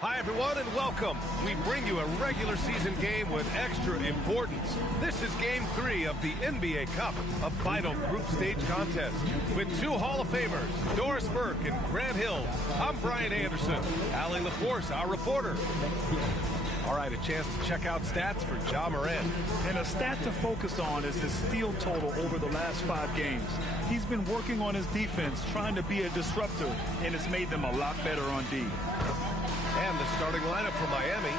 Hi, everyone, and welcome. We bring you a regular season game with extra importance. This is Game 3 of the NBA Cup, a final group stage contest. With two Hall of Famers, Doris Burke and Grant Hill. I'm Brian Anderson. Allie LaForce, our reporter. All right, a chance to check out stats for Ja Morant. And a stat to focus on is his steal total over the last 5 games. He's been working on his defense, trying to be a disruptor, and it's made them a lot better on D. And the starting lineup for Miami.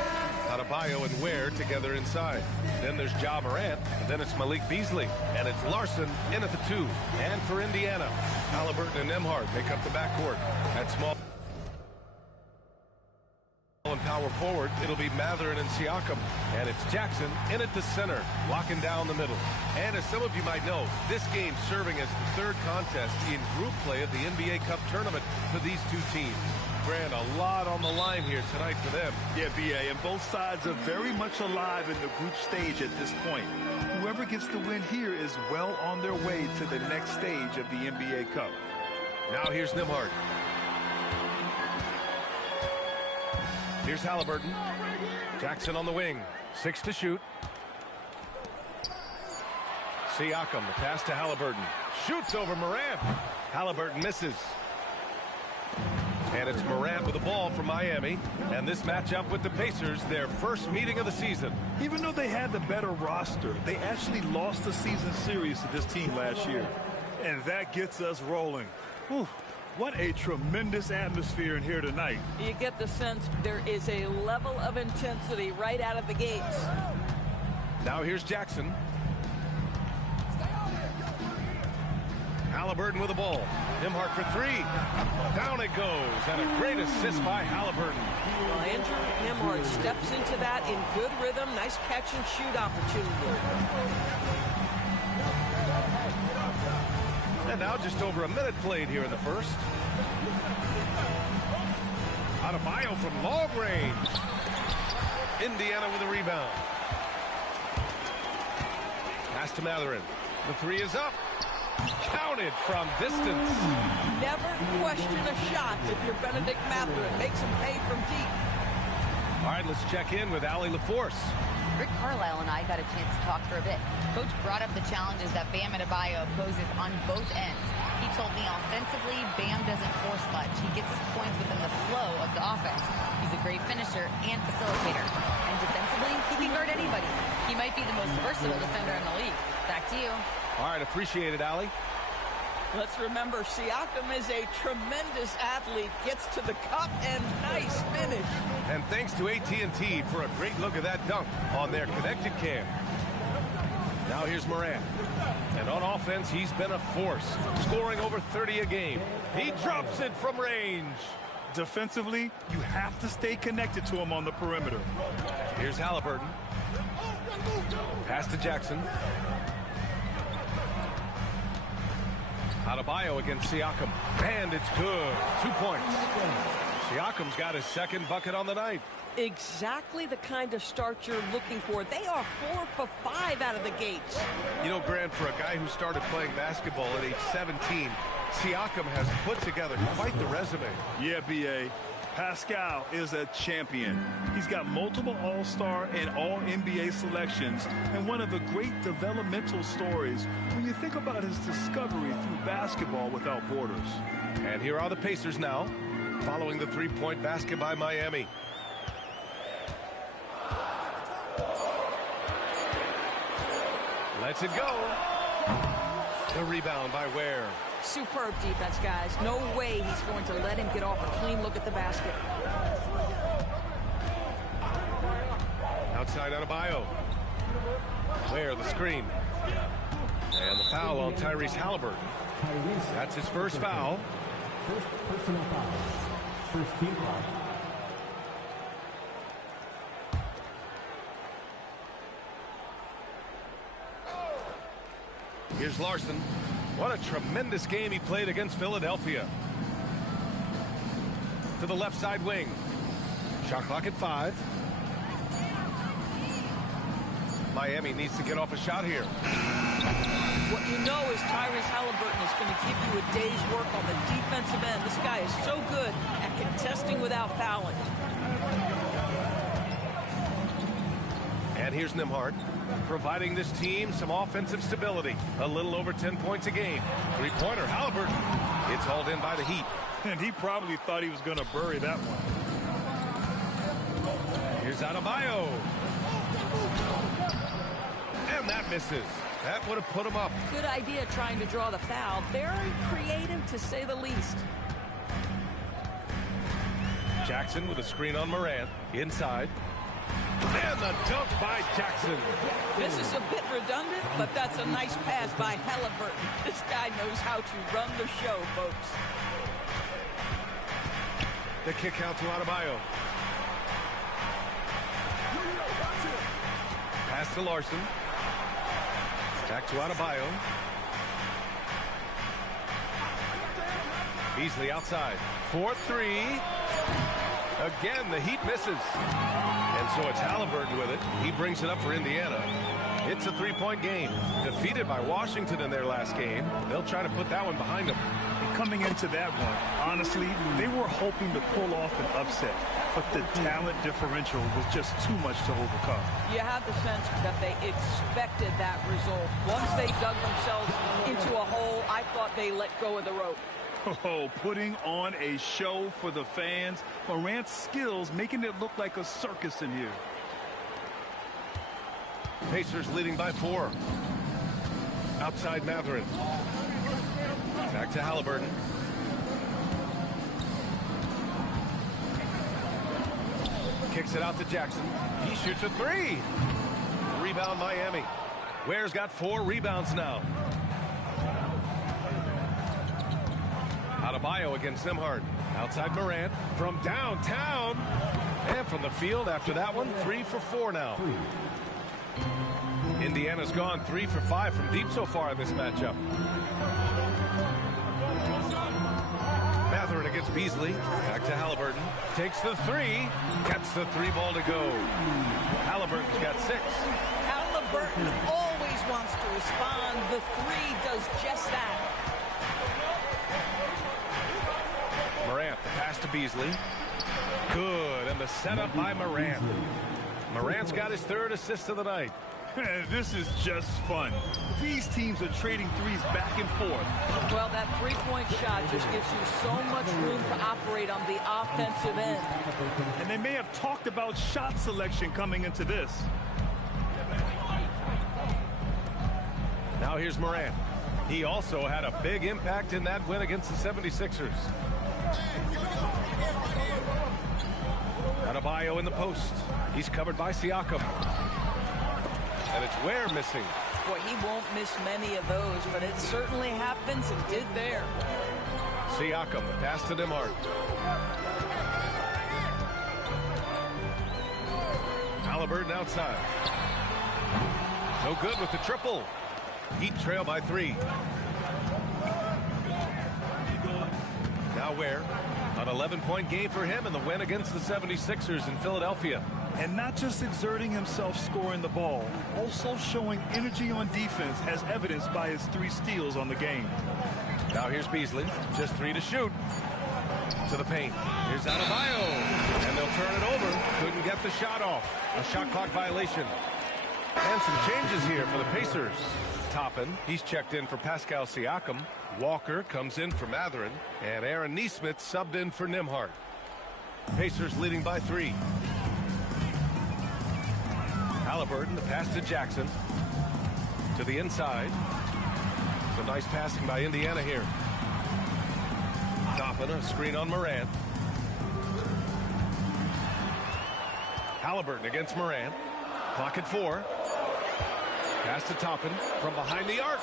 Adebayo and Ware together inside. Then there's Ja Morant. Then it's Malik Beasley. And it's Larson in at the 2. And for Indiana, Halliburton and Nembhard make up the backcourt. At small and power forward, it'll be Mathurin and Siakam. And it's Jackson in at the center, locking down the middle. And as some of you might know, this game serving as the third contest in group play of the NBA Cup tournament for these two teams. Grant, a lot on the line here tonight for them. Yeah, B.A., and both sides are very much alive in the group stage at this point. Whoever gets the win here is well on their way to the next stage of the NBA Cup. Now here's Nembhard. Here's Halliburton. Jackson on the wing. 6 to shoot. Siakam, the pass to Halliburton. Shoots over Morant. Halliburton misses. And it's Morant with the ball for Miami. And this matchup with the Pacers, their first meeting of the season. Even though they had the better roster, they actually lost the season series to this team last year. And that gets us rolling. Whew. What a tremendous atmosphere in here tonight. You get the sense there is a level of intensity right out of the gates. Now here's Jackson. Halliburton with the ball. Nembhard for 3. Down it goes. And a great assist by Halliburton. Well, Andrew Nembhard steps into that in good rhythm. Nice catch and shoot opportunity. And now just over a minute played here in the first. Adebayo from long range. Indiana with a rebound. Pass to Mathurin. The 3 is up. Counted from distance. Never question a shot if you're Benedict Mathurin. Makes him pay from deep. All right, let's check in with Allie LaForce. Rick Carlisle and I got a chance to talk for a bit. Coach brought up the challenges that Bam Adebayo poses on both ends. He told me offensively, Bam doesn't force much. He gets his points within the flow of the offense. He's a great finisher and facilitator. And defensively, he can guard anybody. He might be the most versatile defender in the league. Back to you. All right, appreciate it, Allie. Let's remember, Siakam is a tremendous athlete. Gets to the cup and nice finish. And thanks to AT&T for a great look at that dunk on their connected cam. Now here's Morant. And on offense, he's been a force, scoring over 30 a game. He drops it from range. Defensively, you have to stay connected to him on the perimeter. Here's Halliburton. Pass to Jackson. Adebayo against Siakam. And it's good. 2 points. Siakam's got his second bucket on the night. Exactly the kind of start you're looking for. They are 4 for 5 out of the gates. You know, Grant, for a guy who started playing basketball at age 17, Siakam has put together quite the resume. Yeah, B.A. Pascal is a champion. He's got multiple All-Star and All-NBA selections, and one of the great developmental stories when you think about his discovery through basketball without borders. And here are the Pacers now, following the three-point basket by Miami. Lets it go. The rebound by Ware. Superb defense, guys. No way he's going to let him get off a clean look at the basket. Outside Adebayo. Ware, the screen. And the foul on Tyrese Halliburton. That's his first foul. First personal foul. First team foul. Here's Larson. What a tremendous game he played against Philadelphia. To the left side wing. Shot clock at 5. Miami needs to get off a shot here. What you know is Tyrese Halliburton is going to give you a day's work on the defensive end. This guy is so good at contesting without fouling. And here's Nembhard, providing this team some offensive stability. A little over 10 points a game. Three-pointer, Halliburton. It's hauled in by the Heat. And he probably thought he was going to bury that one. Here's Adebayo. And that misses. That would have put him up. Good idea trying to draw the foul. Very creative, to say the least. Jackson with a screen on Morant. Inside. And the dunk by Jackson. This is a bit redundant, but that's a nice pass by Halliburton. This guy knows how to run the show, folks. The kick out to Adebayo. Pass to Larson. Back to Adebayo. Beasley outside. 4-3. Again, the Heat misses. And so it's Halliburton with it. He brings it up for Indiana. It's a three-point game. Defeated by Washington in their last game. They'll try to put that one behind them. Coming into that one, honestly, they were hoping to pull off an upset, but the talent differential was just too much to overcome. You have the sense that they expected that result. Once they dug themselves into a hole, I thought they let go of the rope. Oh, putting on a show for the fans. Morant's skills making it look like a circus in here. Pacers leading by 4. Outside Mathurin. Back to Halliburton. Kicks it out to Jackson. He shoots a 3. Rebound Miami. Ware's got 4 rebounds now. Adebayo against Nembhard. Outside Morant from downtown. And from the field after that one, 3 for 4 now. Indiana's gone 3 for 5 from deep so far in this matchup. Mathurin against Beasley. Back to Halliburton. Takes the 3. Gets the 3 ball to go. Halliburton's got 6. Halliburton always wants to respond. The 3 does just that. Morant, the pass to Beasley. Good, and the setup by Morant. Morant's got his 3rd assist of the night. This is just fun. These teams are trading threes back and forth. Well, that three-point shot just gives you so much room to operate on the offensive end. And they may have talked about shot selection coming into this. Now here's Morant. He also had a big impact in that win against the 76ers. Adebayo in the post. He's covered by Siakam. And it's Ware missing. Boy, he won't miss many of those, but it certainly happens and did there. Siakam, the pass to Nembhard. Halliburton outside. No good with the triple. Heat trail by 3. Now Ware. An 11-point game for him in the win against the 76ers in Philadelphia. And not just exerting himself scoring the ball, also showing energy on defense as evidenced by his 3 steals on the game. Now here's Beasley. Just 3 to shoot. To the paint. Here's Adebayo. And they'll turn it over. Couldn't get the shot off. A shot clock violation. And some changes here for the Pacers. Toppin, he's checked in for Pascal Siakam. Walker comes in for Mathurin. And Aaron Nesmith subbed in for Nembhard. Pacers leading by 3. Halliburton, the pass to Jackson. To the inside. Some nice passing by Indiana here. Toppin, a screen on Morant. Halliburton against Morant. Clock at 4. Pass to Toppin from behind the arc.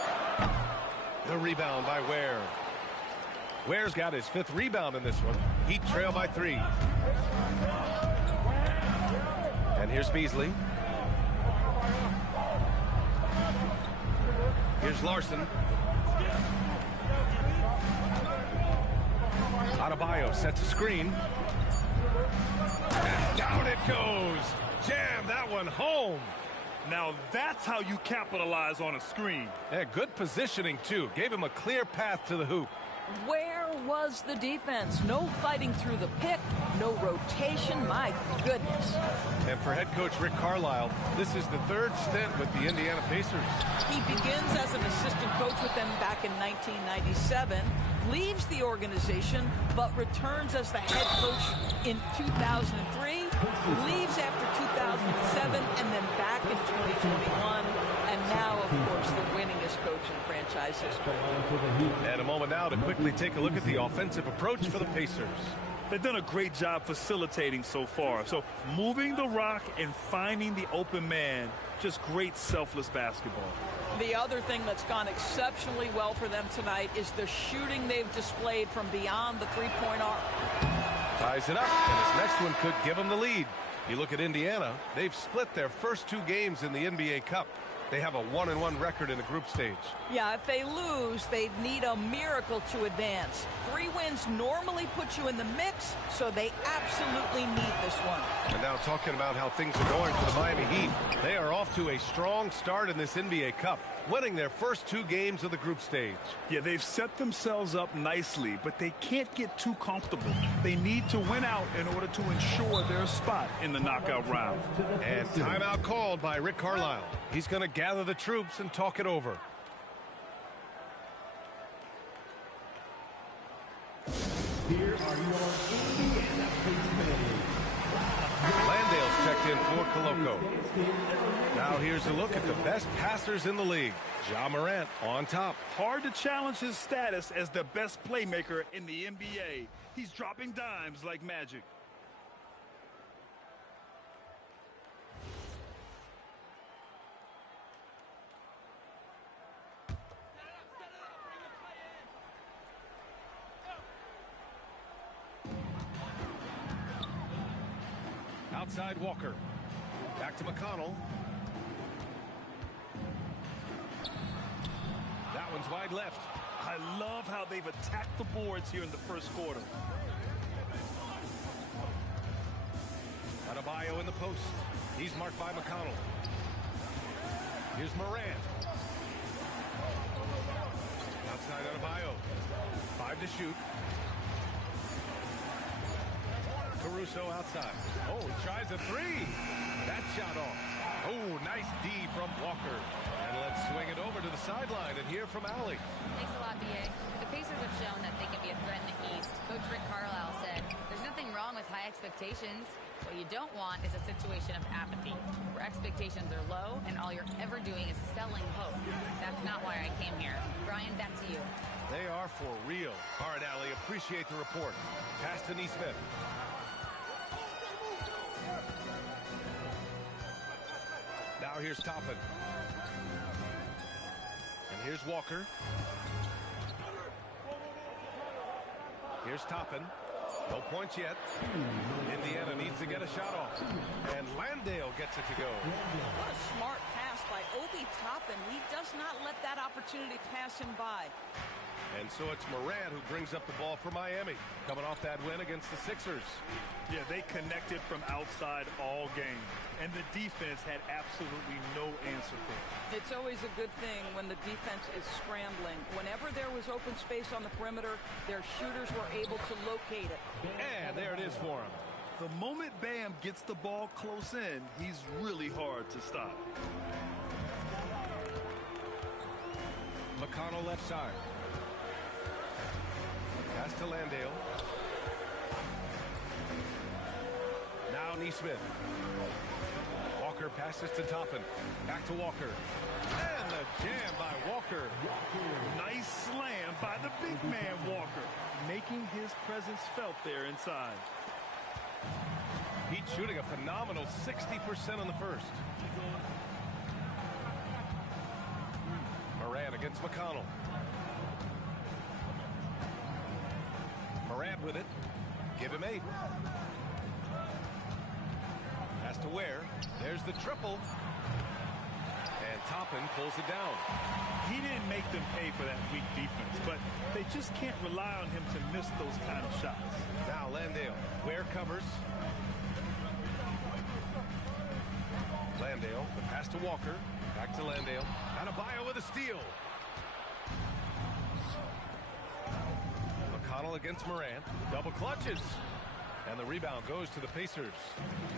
The rebound by Ware. Ware's got his 5th rebound in this one. Heat trail by 3. And here's Beasley. Here's Larson. Adebayo sets a screen. And down it goes. Jam that one home. Now that's how you capitalize on a screen. Yeah, good positioning, too. Gave him a clear path to the hoop. Where was the defense? No fighting through the pick, no rotation. My goodness. And for head coach Rick Carlisle, this is the third stint with the Indiana Pacers. He begins as an assistant coach with them back in 1997, leaves the organization, but returns as the head coach in 2003, leaves after 2007, and then back in 2021. And now, of course, the winningest coach in franchise history. And a moment now to quickly take a look at the offensive approach for the Pacers. They've done a great job facilitating so far. So moving the rock and finding the open man, just great selfless basketball. The other thing that's gone exceptionally well for them tonight is the shooting they've displayed from beyond the three-point arc. Ties it up, and this next one could give them the lead. You look at Indiana, they've split their first two games in the NBA Cup. They have a 1-1 record in the group stage. Yeah, if they lose, they'd need a miracle to advance. 3 wins normally put you in the mix, so they absolutely need this one. And now talking about how things are going for the Miami Heat. They are off to a strong start in this NBA Cup, winning their first 2 games of the group stage. Yeah, they've set themselves up nicely, but they can't get too comfortable. They need to win out in order to ensure their spot in the knockout round. And timeout called by Rick Carlisle. He's going to gather the troops and talk it over. Here are your Indiana Pacers. Landale's checked in for Koloko. Now here's a look at the best passers in the league. Ja Morant on top. Hard to challenge his status as the best playmaker in the NBA. He's dropping dimes like magic. Outside Walker. Back to McConnell. That one's wide left. I love how they've attacked the boards here in the first quarter. Adebayo in the post. He's marked by McConnell. Here's Morant. Outside Adebayo. 5 to shoot. Caruso outside. Oh, he tries a 3. That shot off. Oh, nice D from Walker. And let's swing it over to the sideline and hear from Allie. Thanks a lot, B.A. The Pacers have shown that they can be a threat in the East. Coach Rick Carlisle said, there's nothing wrong with high expectations. What you don't want is a situation of apathy, where expectations are low and all you're ever doing is selling hope. That's not why I came here. Brian, back to you. They are for real. All right, Allie, appreciate the report. Pass to Neesmith. Now here's Toppin. And here's Walker. Here's Toppin. No points yet. Indiana needs to get a shot off. And Landale gets it to go. What a smart pass by Obi Toppin. He does not let that opportunity pass him by. And so it's Morant who brings up the ball for Miami, coming off that win against the Sixers. Yeah, they connected from outside all game, and the defense had absolutely no answer for it. It's always a good thing when the defense is scrambling. Whenever there was open space on the perimeter, their shooters were able to locate it. And there it is for him. The moment Bam gets the ball close in, he's really hard to stop. McConnell left side. Pass to Landale. Now Neesmith. Walker passes to Toppin. Back to Walker. And the jam by Walker. Nice slam by the big man Walker, making his presence felt there inside. Heat shooting a phenomenal 60% on the first. Morant against McConnell. Morant with it. Give him 8. Has to Ware. There's the triple. And Toppin pulls it down. He didn't make them pay for that weak defense, but they just can't rely on him to miss those kind of shots. Now Landale. Ware covers. Landale. The pass to Walker. Back to Landale. Adebayo with a steal. against Morant. Double clutches. And the rebound goes to the Pacers.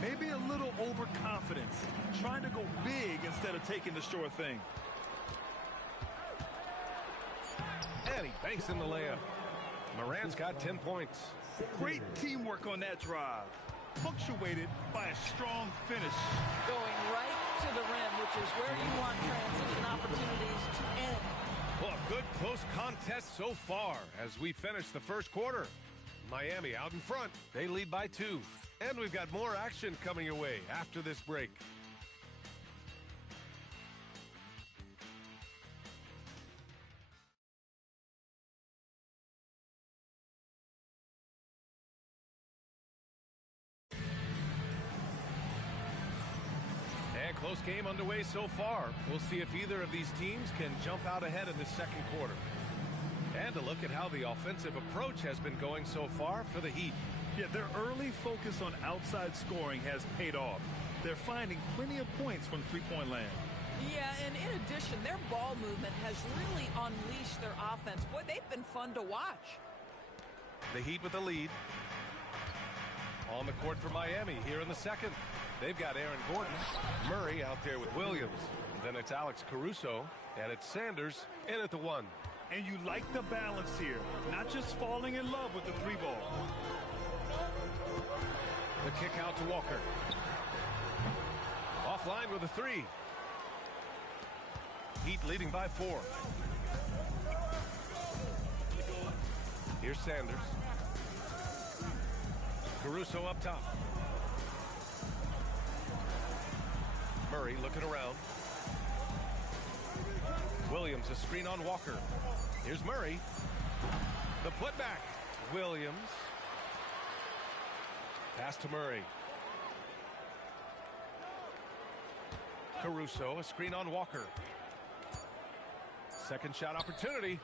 Maybe a little overconfidence, trying to go big instead of taking the sure thing. And he banks in the layup. Morant's got 10 points. Great teamwork on that drive, punctuated by a strong finish. Going right to the rim, which is where you want transition opportunities to end. Well, a good close contest so far as we finish the first quarter. Miami out in front. They lead by 2. And we've got more action coming your way after this break. And close game underway so far. We'll see if either of these teams can jump out ahead in the second quarter. And a look at how the offensive approach has been going so far for the Heat. Yeah, their early focus on outside scoring has paid off. They're finding plenty of points from three-point land. Yeah, and in addition, their ball movement has really unleashed their offense. Boy, they've been fun to watch. The Heat with the lead. On the court for Miami here in the second. They've got Aaron Gordon, Murray out there with Williams. Then it's Alex Caruso, and it's Sanders in at the 1. And you like the balance here, not just falling in love with the 3-ball. The kick out to Walker. Offline with a 3. Heat leading by 4. Here's Sanders. Caruso up top. Murray looking around. Williams a screen on Walker. Here's Murray. The putback. Williams. Pass to Murray. Caruso a screen on Walker. Second shot opportunity.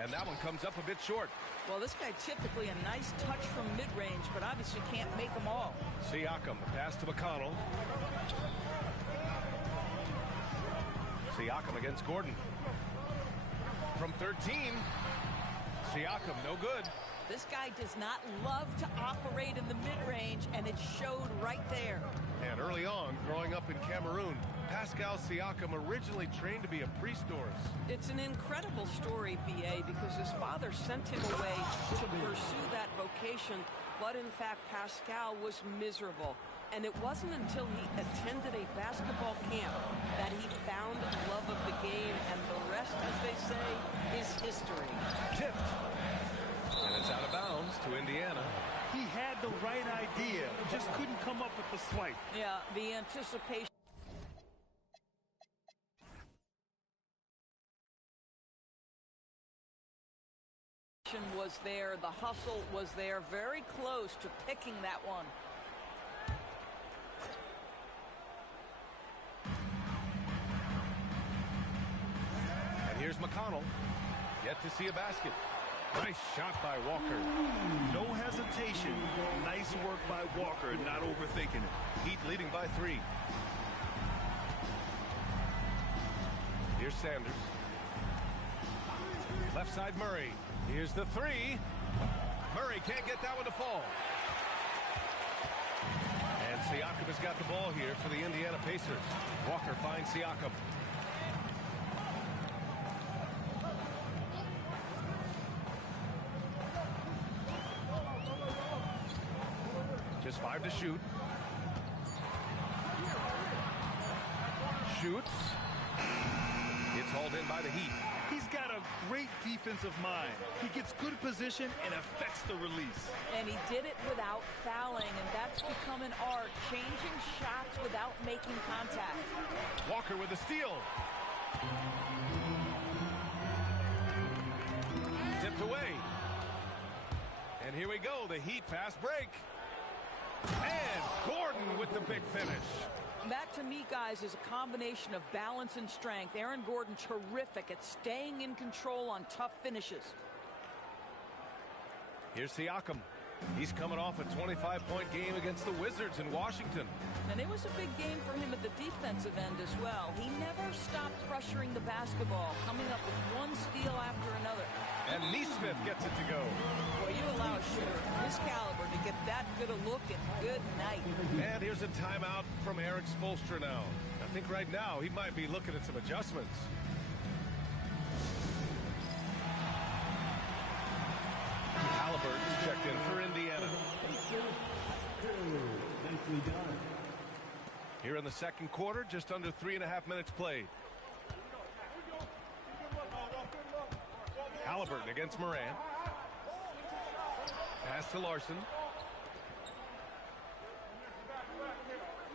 And that one comes up a bit short. Well, this guy typically a nice touch from mid-range, but obviously can't make them all. Siakam, the pass to McConnell. Siakam against Gordon. From 13. Siakam, no good. This guy does not love to operate in the mid-range, and it showed right there. And early on, growing up in Cameroon, Pascal Siakam originally trained to be a priest. It's an incredible story, B.A., because his father sent him away to pursue that vocation, but in fact, Pascal was miserable. And it wasn't until he attended a basketball camp that he found love of the game, and the rest, as they say, is history. Tipped. And it's out of bounds to Indiana. He had the right idea, just couldn't come up with the swipe. Yeah, the anticipation was there, the hustle was there, very close to picking that one. And here's McConnell. Yet to see a basket. Nice shot by Walker. No hesitation. Nice work by Walker, not overthinking it. Heat leading by 3. Here's Sanders. Left side Murray. Here's the 3. Murray can't get that one to fall. And Siakam has got the ball here for the Indiana Pacers. Walker finds Siakam. Just 5 to shoot. Shoots. It's hauled in by the Heat. He's got a great defensive mind. He gets good position and affects the release. And he did it without fouling, and that's become an art, changing shots without making contact. Walker with a steal. Tipped away. And here we go, the Heat fast break. And Gordon with the big finish. That, to me, guys, is a combination of balance and strength. Aaron Gordon terrific at staying in control on tough finishes. Here's Siakam. He's coming off a 25-point game against the Wizards in Washington. And it was a big game for him at the defensive end as well. He never stopped pressuring the basketball, coming up with one steal after another. And Nesmith gets it to go. Boy, you allow a shooter of his caliber to get that good a look, and good night. And here's a timeout from Erik Spoelstra now. I think right now he might be looking at some adjustments. Halliburton's checked in for Indiana. Nicely done. Here in the second quarter, just under 3.5 minutes played. Halliburton against Morant. Pass to Larson.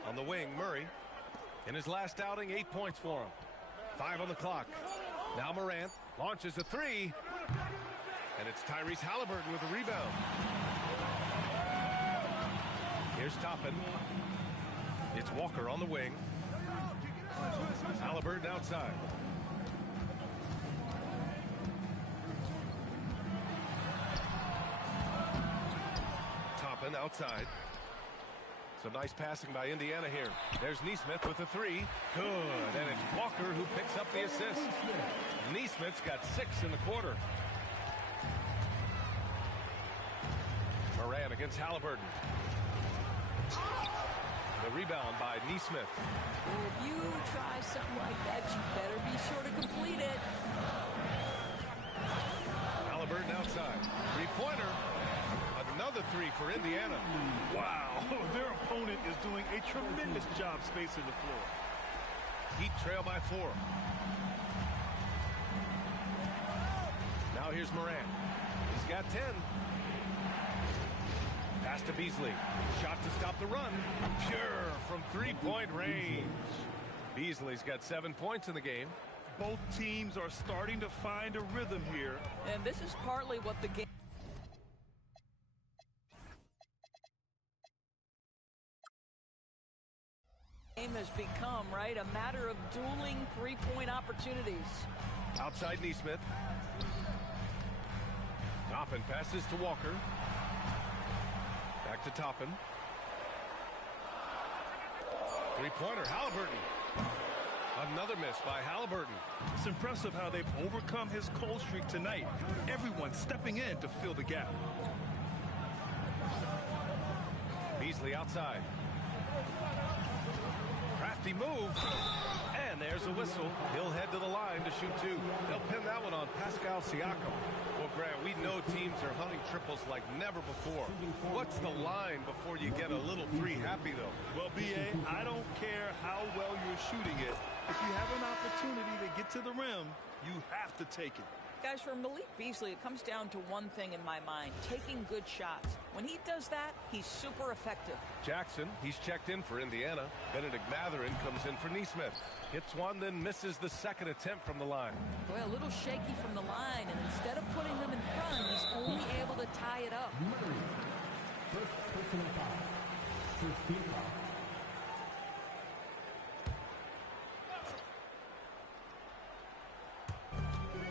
On the wing, Murray. In his last outing, 8 points for him. 5 on the clock. Now Morant launches a three. And it's Tyrese Halliburton with a rebound. Here's Toppin. It's Walker on the wing. Halliburton outside. Toppin outside. Some nice passing by Indiana here. There's Nesmith with a three. Good. And it's Walker who picks up the assist. Nesmith's got 6 in the quarter. Morant against Halliburton. The rebound by Nesmith. If you try something like that, you better be sure to complete it. Halliburton outside. Three-pointer. Another three for Indiana. Wow, their opponent is doing a tremendous job spacing the floor. Heat trail by 4. Now here's Morant. He's got 10. Pass to Beasley. Shot to stop the run. Pure from three-point range. Beasley's got 7 points in the game. Both teams are starting to find a rhythm here. And this is partly what the game has become, right? A matter of dueling three-point opportunities. Outside Nesmith. Toppin passes to Walker. Back to Toppin. Three-pointer, Halliburton. Another miss by Halliburton. It's impressive how they've overcome his cold streak tonight. Everyone stepping in to fill the gap. Beasley outside. Crafty move. And there's a whistle. He'll head to the line to shoot 2. They'll pin that one on Pascal Siakam. Well, Grant, we know teams are hunting triples like never before. What's the line before you get a little free happy, though? Well, B.A., I don't care how well you're shooting it. If you have an opportunity to get to the rim, you have to take it. Guys, for Malik Beasley, it comes down to one thing in my mind, taking good shots. When he does that, he's super effective. Jackson, he's checked in for Indiana. Benedict Mathurin comes in for Nesmith. Hits one, then misses the second attempt from the line. Boy, a little shaky from the line, and instead of putting them in front, he's only able to tie it up. First personal foul. First team foul.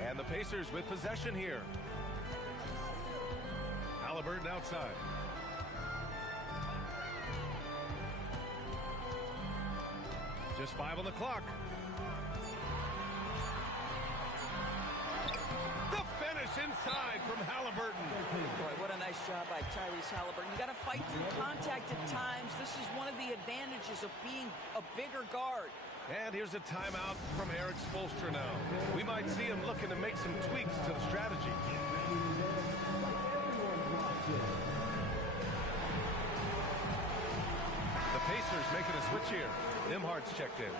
And the Pacers with possession here. Halliburton outside. Just 5 on the clock. The finish inside from Halliburton. Boy, what a nice job by Tyrese Halliburton. You got to fight through contact at times. This is one of the advantages of being a bigger guard. And here's a timeout from Erik Spoelstra now. We might see him looking to make some tweaks to the strategy. The Pacers making a switch here. Nembhard's checked in.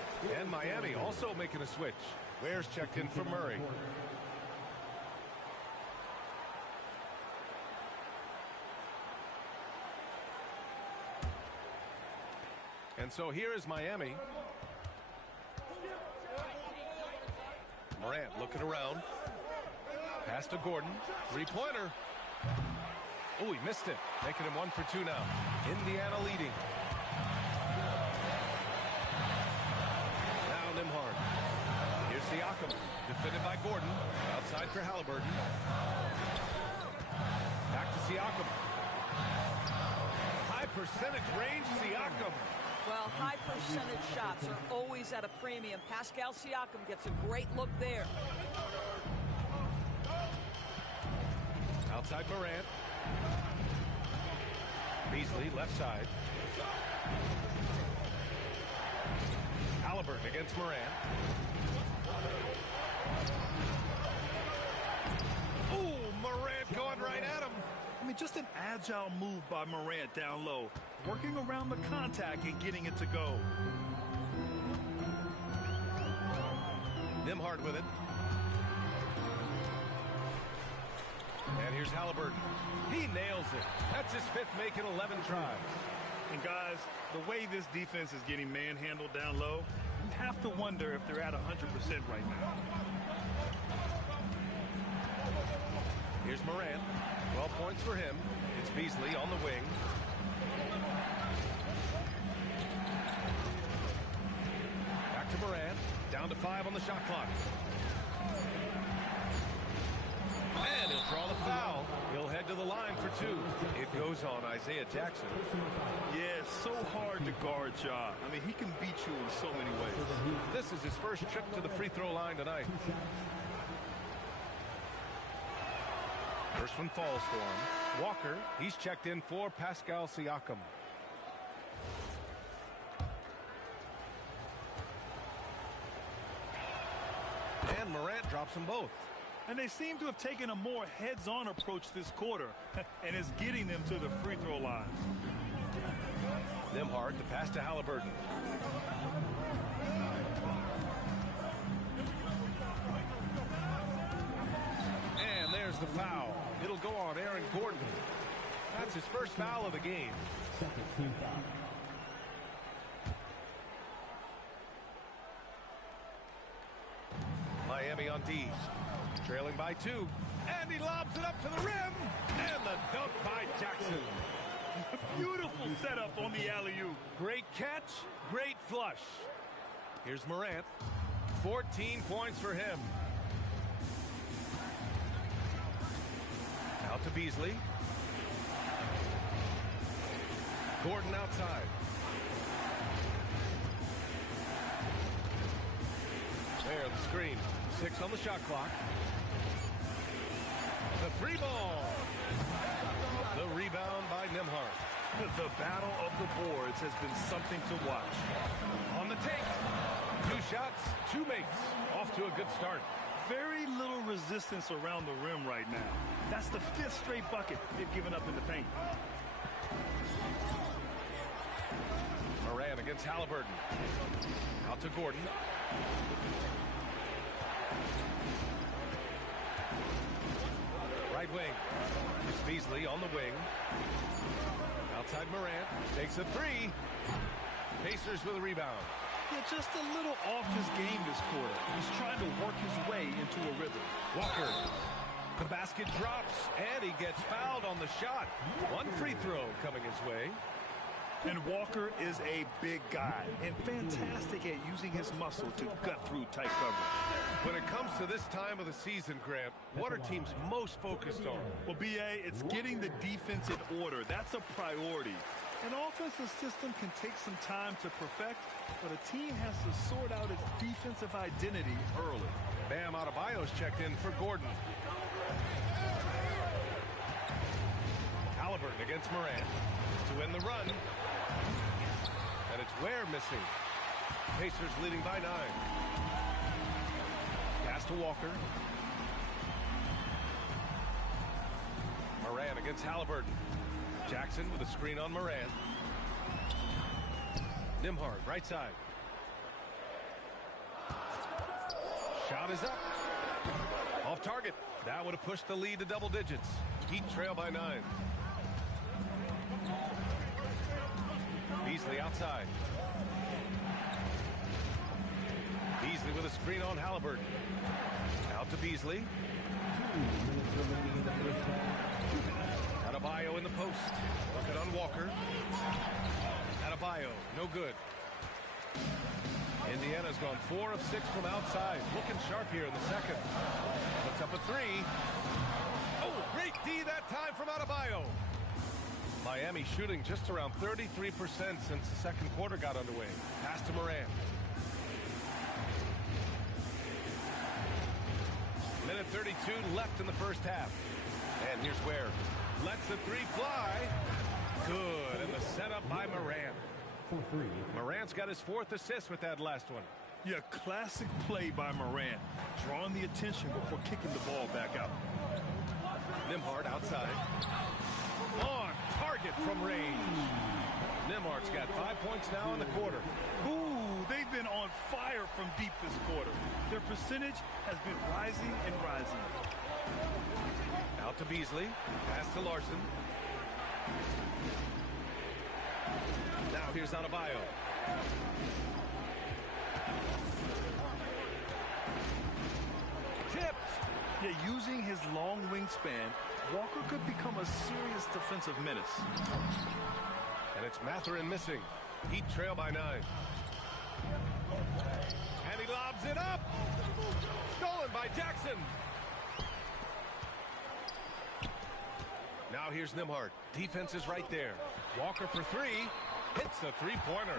And Miami also making a switch. Ware's checked in for Murray. And so here is Miami. Morant looking around. Pass to Gordon. Three-pointer. Oh, he missed it. Making him 1 for 2 now. Indiana leading. Now Nembhard. Here's Siakam. Defended by Gordon. Outside for Halliburton. Back to Siakam. percentage range, Siakam. Well, high percentage shots are always at a premium. Pascal Siakam gets a great look there. Outside Morant. Beasley, left side. Halliburton against Morant. Ooh, Morant going right at him. I mean, just an agile move by Morant down low, working around the contact and getting it to go. Nembhard with it. And here's Halliburton. He nails it. That's his fifth make in 11 tries. And guys, the way this defense is getting manhandled down low, you have to wonder if they're at 100% right now. Here's Morant. 12 points for him. It's Beasley on the wing. Back to Morant. Down to 5 on the shot clock. And he'll draw the foul. He'll head to the line for 2. It goes on Isaiah Jackson. Yeah, it's so hard to guard Ja. I mean, he can beat you in so many ways. This is his first trip to the free throw line tonight. First one falls for him. Walker, he's checked in for Pascal Siakam. And Morant drops them both. And they seem to have taken a more heads-on approach this quarter, and it's getting them to the free throw line. Nembhard, the pass to Halliburton. And there's the foul. It'll go on Aaron Gordon. That's his first foul of the game. Second team foul. Miami on D. Trailing by 2. And he lobs it up to the rim. And the dunk by Jackson. Beautiful setup on the alley-oop. Great catch, great flush. Here's Morant. 14 points for him. Out to Beasley. Gordon outside. There, the screen. 6 on the shot clock. The free ball. The rebound by Nembhard. The battle of the boards has been something to watch. On the take. 2 shots, 2 makes. Off to a good start. Very little resistance around the rim right now. That's the 5th straight bucket they've given up in the paint. Morant against Halliburton. Out to Gordon. Right wing. It's Beasley on the wing. Outside Morant. Takes a 3. Pacers with a rebound. Yeah, just a little off his game this quarter. He's trying to work his way into a rhythm. Walker. The basket drops, and he gets fouled on the shot. 1 free throw coming his way. And Walker is a big guy and fantastic at using his muscle to gut through tight coverage. When it comes to this time of the season, Grant, what are teams most focused on? Well, B.A., it's getting the defense in order. That's a priority. An offensive system can take some time to perfect, but a team has to sort out its defensive identity early. Bam Adebayo's checked in for Gordon. Halliburton against Morant to win the run. And it's Ware missing. Pacers leading by 9. Pass to Walker. Morant against Halliburton. Jackson with a screen on Morant. Nembhard, right side. Shot is up. Off target. That would have pushed the lead to double digits. Heat trail by 9. Beasley outside. Beasley with a screen on Halliburton. Out to Beasley. 2 minutes remaining in the first half. Adebayo in the post. Looking on Walker. Adebayo, no good. Indiana's gone 4 of 6 from outside. Looking sharp here in the second. Puts up a 3. Oh, great D that time from Adebayo. Miami shooting just around 33% since the second quarter got underway. Pass to Morant. Minute 32 left in the first half. And here's Ware. Lets the three fly. Good. And the setup by Morant. For three. Morant's got his 4th assist with that last one. Yeah, classic play by Morant. Drawing the attention before kicking the ball back out. Nembhard outside. On target from range. Nembhard's got 5 points now in the quarter. Ooh, they've been on fire from deep this quarter. Their percentage has been rising and rising. Out to Beasley. Pass to Larson. Now here's Adebayo. Tipped. Yeah, using his long wingspan, Walker could become a serious defensive menace. And it's Mathurin missing. Heat trail by 9. And he lobs it up. Stolen by Jackson. Now here's Nembhard. Defense is right there. Walker for 3. Hits the three-pointer.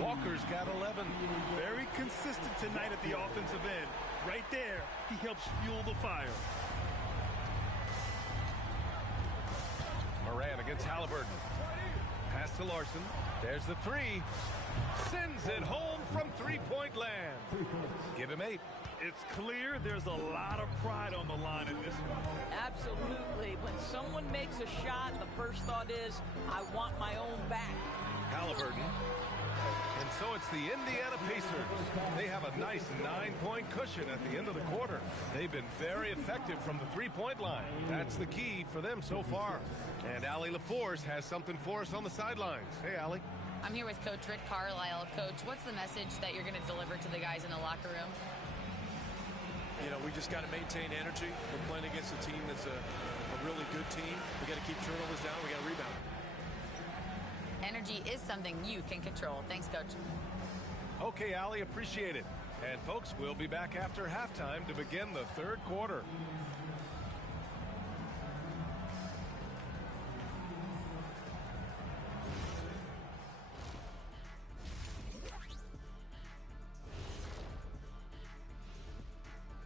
Walker's got 11. Very consistent tonight at the offensive end. Right there, he helps fuel the fire. Morant against Halliburton. Pass to Larson. There's the 3. Sends it home from three-point land. Give him 8. It's clear there's a lot of pride on the line in this one. Absolutely. When someone makes a shot, the first thought is, I want my own back. Halliburton. And so it's the Indiana Pacers. They have a nice 9-point cushion at the end of the quarter. They've been very effective from the three-point line. That's the key for them so far. And Allie LaForce has something for us on the sidelines. Hey, Allie. I'm here with Coach Rick Carlisle. Coach, what's the message that you're going to deliver to the guys in the locker room? You know, we just got to maintain energy. We're playing against a team that's a really good team. We got to keep turnovers down. We got to rebound. Energy is something you can control. Thanks, Coach. Okay, Allie, appreciate it. And, folks, we'll be back after halftime to begin the third quarter.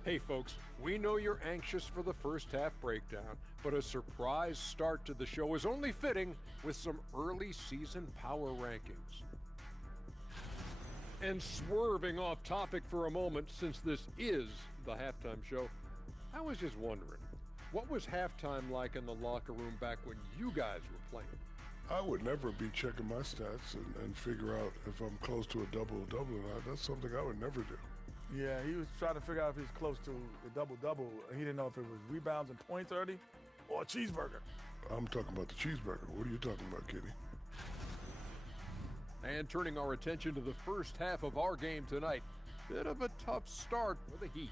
Hey folks, we know you're anxious for the first half breakdown, but a surprise start to the show is only fitting with some early season power rankings. And swerving off topic for a moment, since this is the halftime show, I was just wondering, what was halftime like in the locker room back when you guys were playing? I would never be checking my stats and figure out if I'm close to a double-double or not. That's something I would never do. Yeah, he was trying to figure out if he was close to the double-double. He didn't know if it was rebounds and points early or a cheeseburger. I'm talking about the cheeseburger. What are you talking about, Kitty? And turning our attention to the first half of our game tonight, bit of a tough start for the Heat.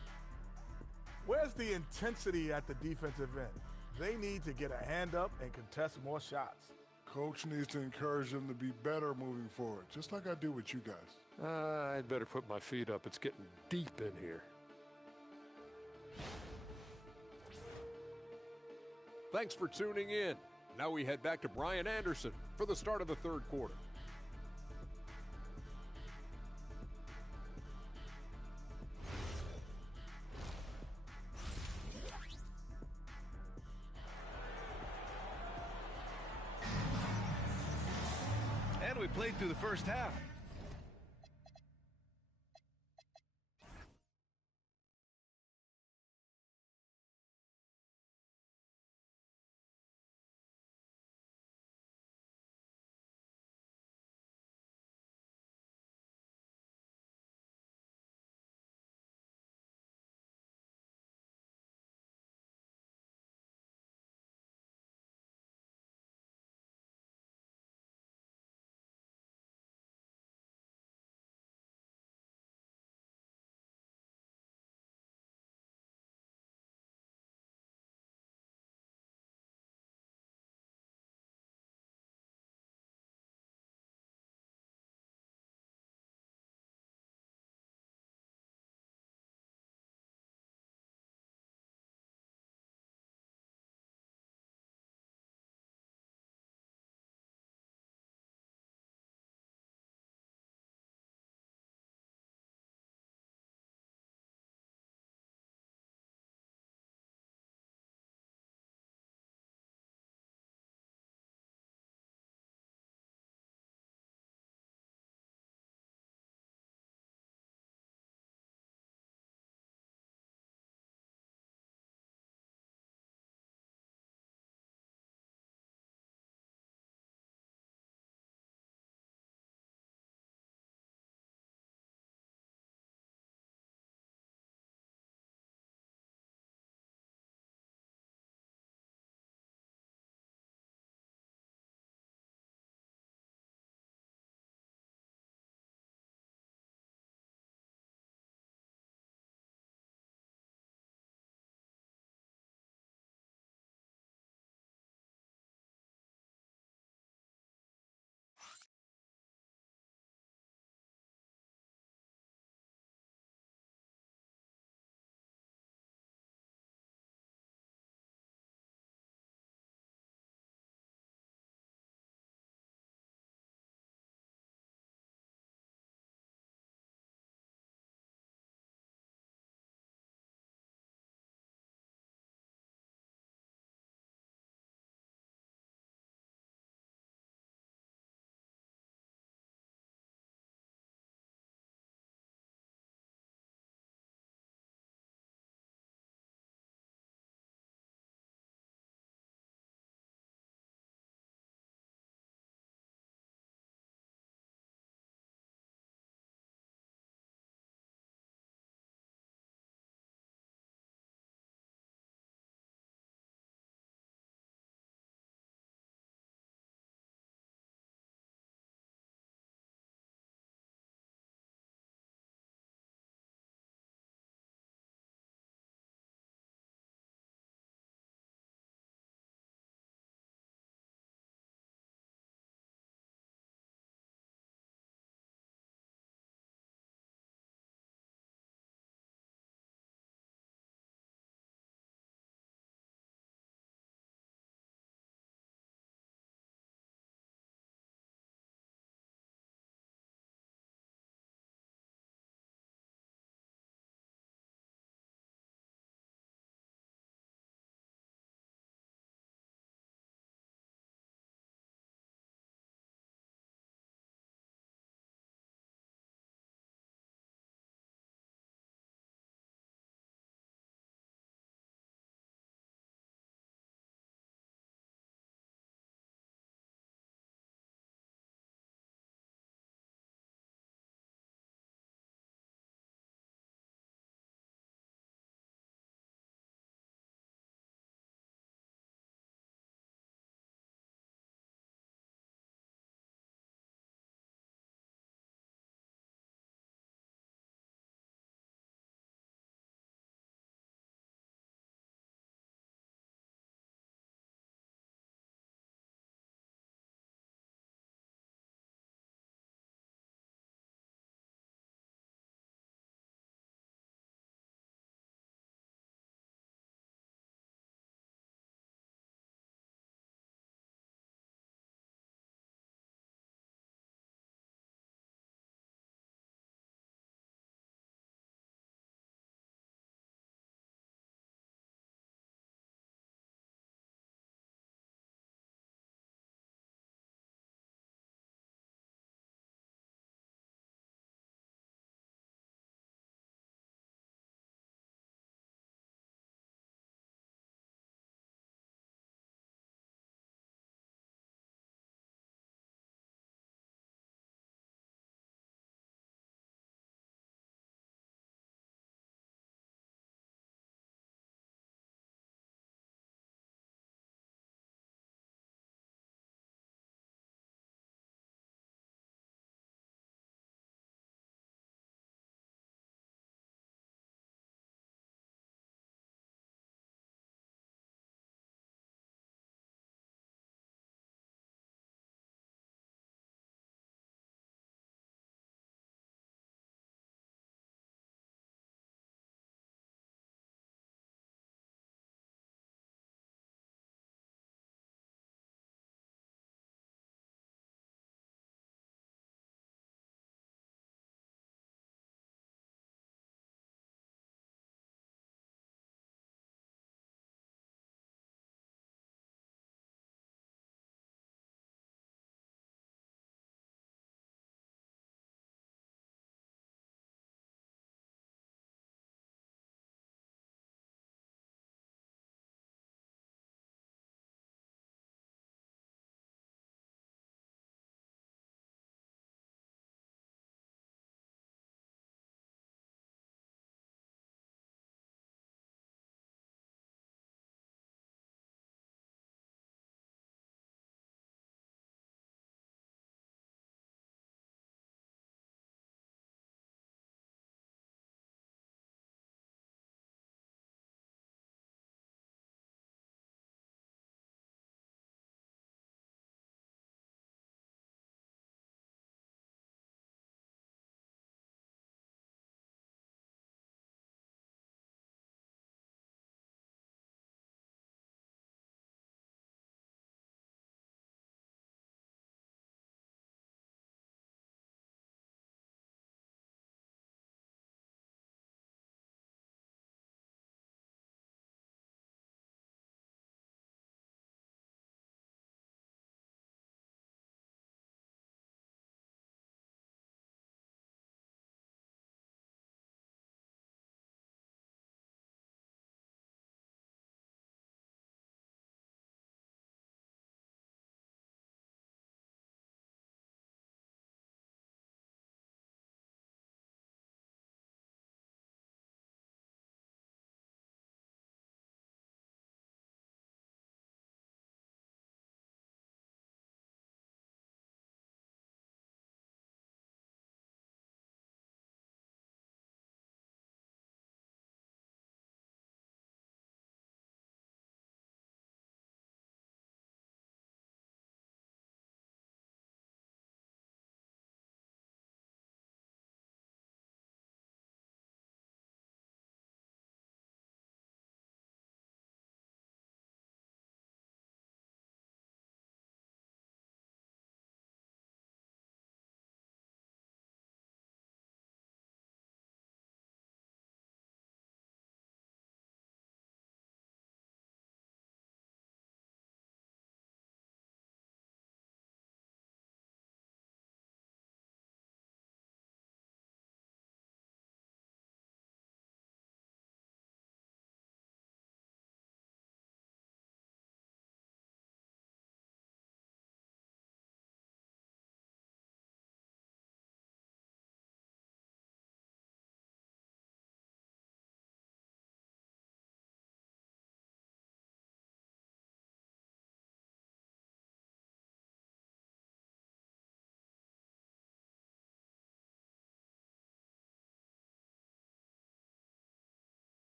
Where's the intensity at the defensive end? They need to get a hand up and contest more shots. Coach needs to encourage them to be better moving forward, just like I do with you guys. I'd better put my feet up. It's getting deep in here. Thanks for tuning in. Now we head back to Brian Anderson for the start of the third quarter. And we played through the first half.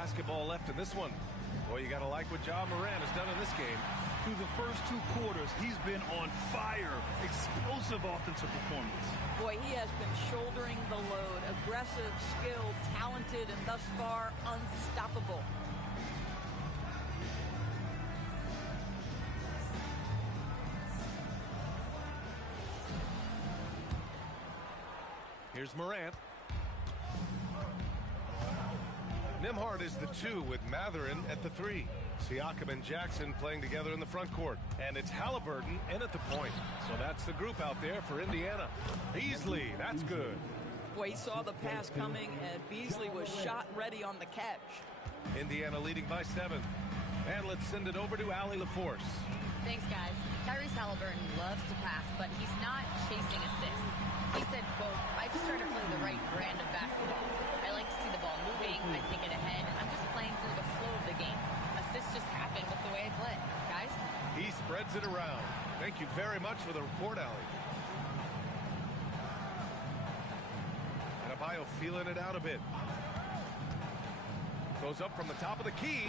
basketball left in this one. Boy, you got to like what Ja Morant has done in this game. Through the first 2 quarters, he's been on fire. Explosive offensive performance. Boy, he has been shouldering the load. Aggressive, skilled, talented, and thus far unstoppable. Here's Morant. Nembhard is the 2 with Mathurin at the 3. Siakam and Jackson playing together in the front court. And it's Halliburton in at the point. So that's the group out there for Indiana. Beasley, that's good. Boy, he saw the pass coming, and Beasley was shot ready on the catch. Indiana leading by 7. And let's send it over to Allie LaForce. Thanks, guys. Tyrese Halliburton loves to pass, but he's not chasing assists. He said, quote, I just try to play the right brand of basketball. I like to see the ball moving. I take it ahead. I'm just playing through the flow of the game. Assists just happen with the way I play. Guys? He spreads it around. Thank you very much for the report, Allie. Adebayo feeling it out a bit. Goes up from the top of the key.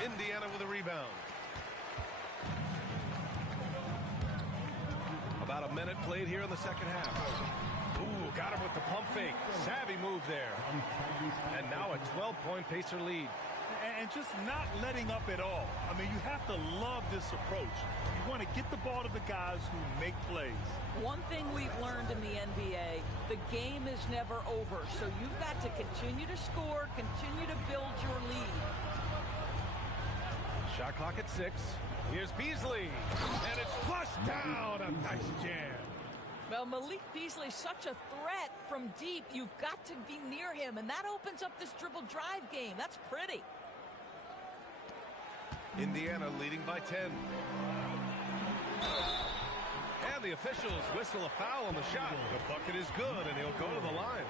Indiana with a rebound. About a minute played here in the second half. Ooh, got him with the pump fake. Savvy move there. And now a 12-point Pacer lead. And just not letting up at all. I mean, you have to love this approach. You want to get the ball to the guys who make plays. One thing we've learned in the NBA, the game is never over. So you've got to continue to score, continue to build your lead. Shot clock at 6. Here's Beasley. And it's flushed down. A nice jam. Well, Malik Beasley's such a threat from deep. You've got to be near him, and that opens up this dribble drive game. That's pretty. Indiana leading by 10. And the officials whistle a foul on the shot. The bucket is good, and he'll go to the line.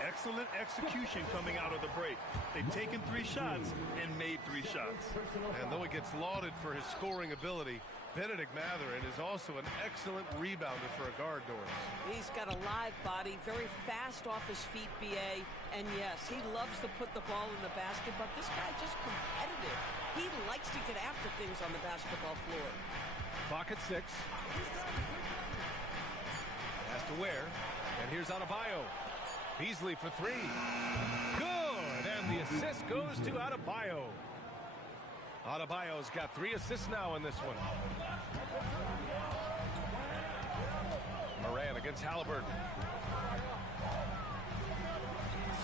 Excellent execution coming out of the break. They've taken 3 shots and made 3 shots. And though he gets lauded for his scoring ability, Benedict Mathurin is also an excellent rebounder for a guard, Doris. He's got a live body, very fast off his feet, B.A. And yes, he loves to put the ball in the basket, but this guy just competitive. He likes to get after things on the basketball floor. Clock at 6. Has to Ware. And here's Adebayo. Beasley for 3. Good! And the assist goes to Adebayo. Adebayo's got 3 assists now in this one. Morant against Halliburton.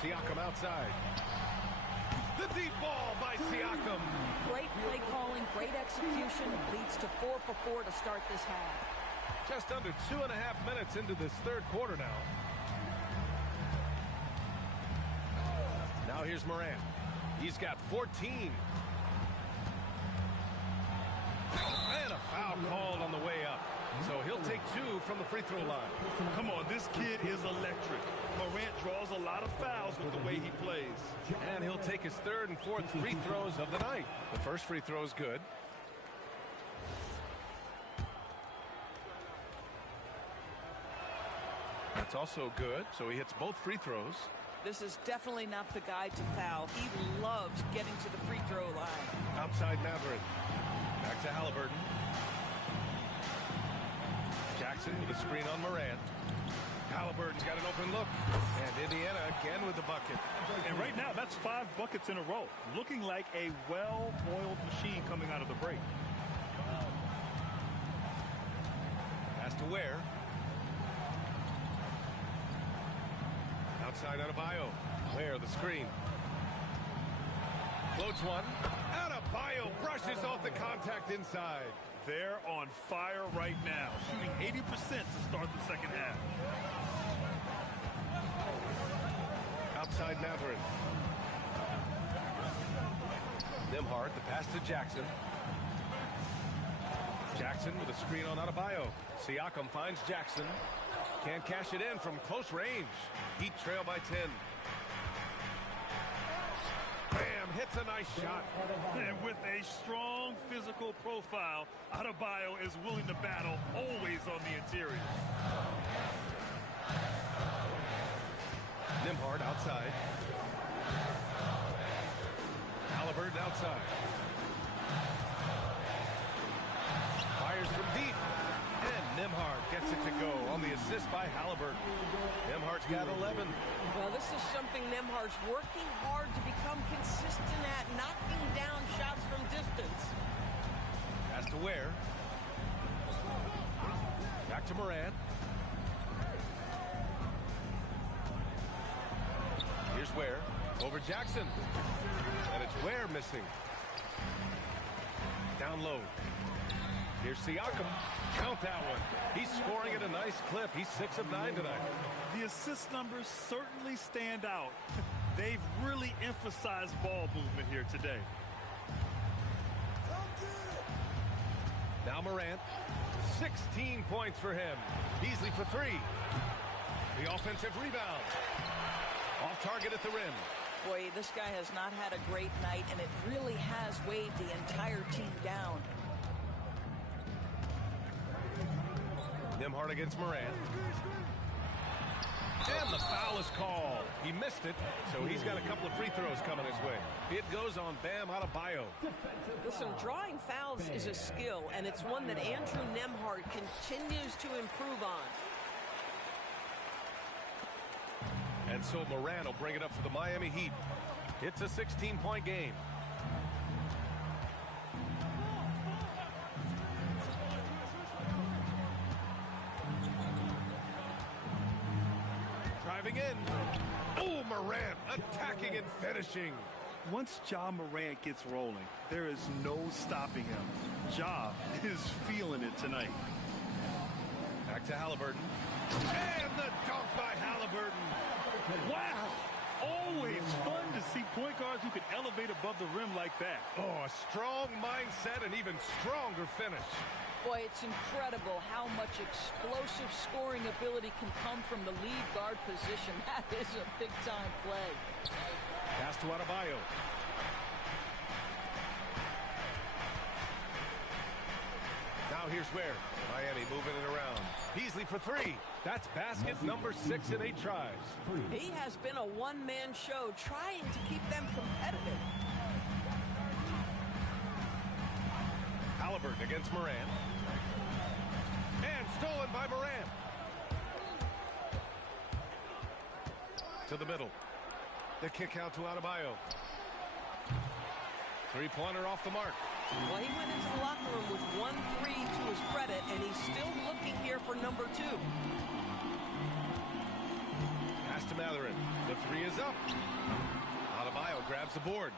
Siakam outside. The deep ball by Siakam. Great play calling, great execution. Leads to 4 for 4 to start this half. Just under 2.5 minutes into this third quarter now. Now here's Morant. He's got 14. And a foul called on the way up. So he'll take 2 from the free throw line. Come on, this kid is electric. Morant draws a lot of fouls with the way he plays. And he'll take his 3rd and 4th free throws of the night. The first free throw is good. That's also good, so he hits both free throws. This is definitely not the guy to foul. He loves getting to the free throw line. Outside Mathurin. Back to Halliburton. Jackson with a screen on Morant. Halliburton's got an open look. And Indiana again with the bucket. And right now, that's 5 buckets in a row. Looking like a well-oiled machine coming out of the break. Has to Ware. Outside Adebayo. Ware the screen. Floats one. Adebayo brushes off the contact inside. They're on fire right now, shooting 80% to start the second half. Outside Mathurin. Nembhard, the pass to Jackson. Jackson with a screen on Adebayo. Siakam finds Jackson. Can't cash it in from close range. Heat trail by 10. Bam, hits a nice shot. And with a strong physical profile, Adebayo is willing to battle, always on the interior. Nembhard outside. by Halliburton. Nembhard's got 11. Well, this is something Nembhard's working hard to become consistent at, knocking down shots from distance. Pass to Ware. Back to Morant. Here's Ware. Over Jackson. And it's Ware missing. Down low. Here's Siakam. Count that one. He's scoring at a nice clip. He's 6 of 9 tonight. The assist numbers certainly stand out. They've really emphasized ball movement here today. Now Morant. 16 points for him. Beasley for 3. The offensive rebound. Off target at the rim. Boy, this guy has not had a great night, and it really has weighed the entire team down. Nembhard against Morant. And the foul is called. He missed it, so he's got a couple of free throws coming his way. It goes on Bam Adebayo. Listen, drawing fouls is a skill, and it's one that Andrew Nembhard continues to improve on. And so Morant will bring it up for the Miami Heat. It's a 16-point game. Driving in. Oh, Morant attacking and finishing. Once Ja Morant gets rolling, there is no stopping him. Ja is feeling it tonight. Back to Halliburton. And the dunk by Halliburton. Wow! Always fun to see point guards who can elevate above the rim like that. Oh, a strong mindset and even stronger finish. Boy, it's incredible how much explosive scoring ability can come from the lead guard position. That is a big-time play. Pass to Adebayo. Now here's Ware. Miami moving it around. Beasley for 3. That's basket number 6 in 8 tries. He has been a one-man show trying to keep them competitive. Halliburton against Morant. And stolen by Morant. To the middle. The kick out to Adebayo. Three-pointer off the mark. Well, he went into the locker room with 1-3 to his credit, and he's still looking here for number 2. Pass to Mathurin. The 3 is up. Adebayo grabs the board.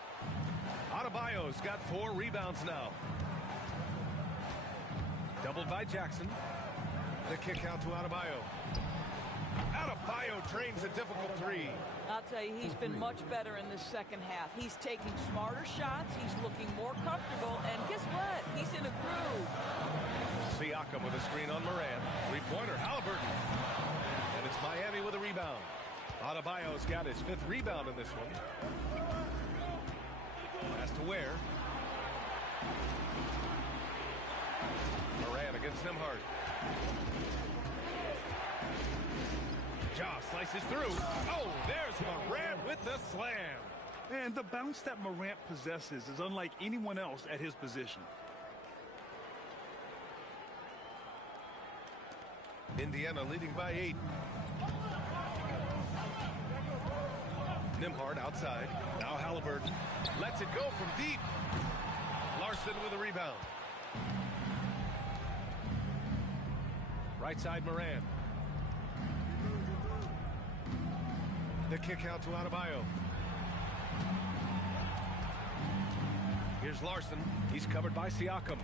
Adebayo's got 4 rebounds now. Doubled by Jackson. The kick out to Adebayo. Adebayo trains a difficult 3. I'll tell you, he's been much better in this second half. He's taking smarter shots. He's looking more comfortable. And guess what? He's in a groove. Siakam with a screen on Morant. Three-pointer, Halliburton. And it's Miami with a rebound. Adebayo's got his 5th rebound in this one. Pass to Ware. Morant against Nembhard. Ja slices through. Oh, there's Morant with the slam. And the bounce that Morant possesses is unlike anyone else at his position. Indiana leading by 8. Nembhard outside. Now Halliburton lets it go from deep. Larson with a rebound. Right side Morant. The kick out to Adebayo. Here's Larson. He's covered by Siakam.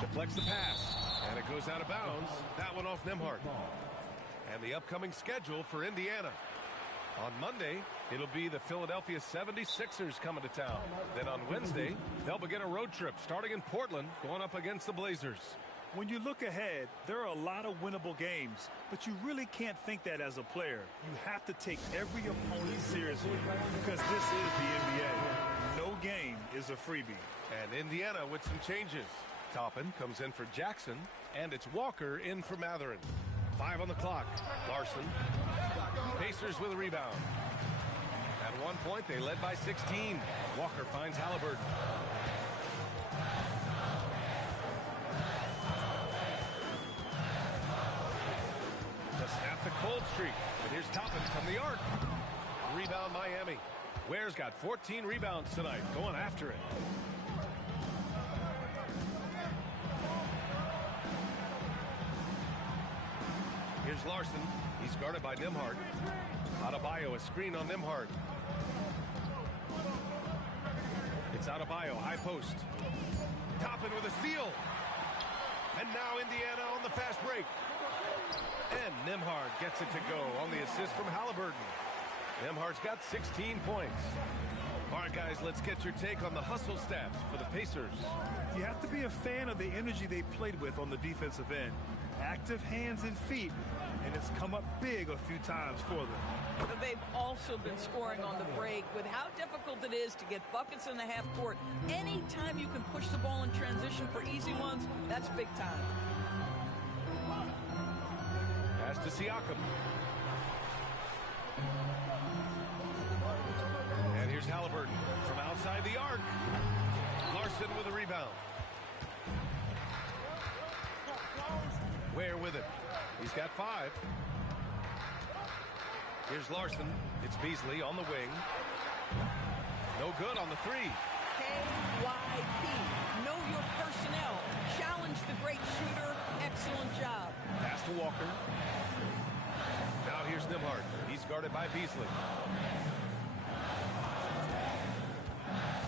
Deflects the pass. And it goes out of bounds. That one off Nembhard. And the upcoming schedule for Indiana. On Monday, it'll be the Philadelphia 76ers coming to town. Then on Wednesday, they'll begin a road trip starting in Portland, going up against the Blazers. When you look ahead, there are a lot of winnable games, but you really can't think that as a player. You have to take every opponent seriously because this is the NBA. No game is a freebie. And Indiana with some changes. Toppin comes in for Jackson, and it's Walker in for Mathurin. 5 on the clock. Larson. Pacers with a rebound. At one point, they led by 16. Walker finds Halliburton. To snap the cold streak. And here's Toppin from the arc. Rebound Miami. Ware's got 14 rebounds tonight, going after it. Here's Larson. He's guarded by Nembhard. Adebayo, a screen on Nembhard. It's Adebayo, high post. Toppin with a steal. And now Indiana on the fast break. And Nembhard gets it to go on the assist from Halliburton. Nembhard's got 16 points. All right, guys, let's get your take on the hustle stats for the Pacers. You have to be a fan of the energy they played with on the defensive end. Active hands and feet, and it's come up big a few times for them. But they've also been scoring on the break. With how difficult it is to get buckets in the half court, anytime you can push the ball in transition for easy ones, that's big time. Pass to Siakam. And here's Halliburton from outside the arc. Larson with a rebound. Ware with it. He's got 5. Here's Larson. It's Beasley on the wing. No good on the 3. KYP. Know your personnel. Challenge the great shooter. Excellent job. Pass to Walker. Now here's Nembhard. He's guarded by Beasley.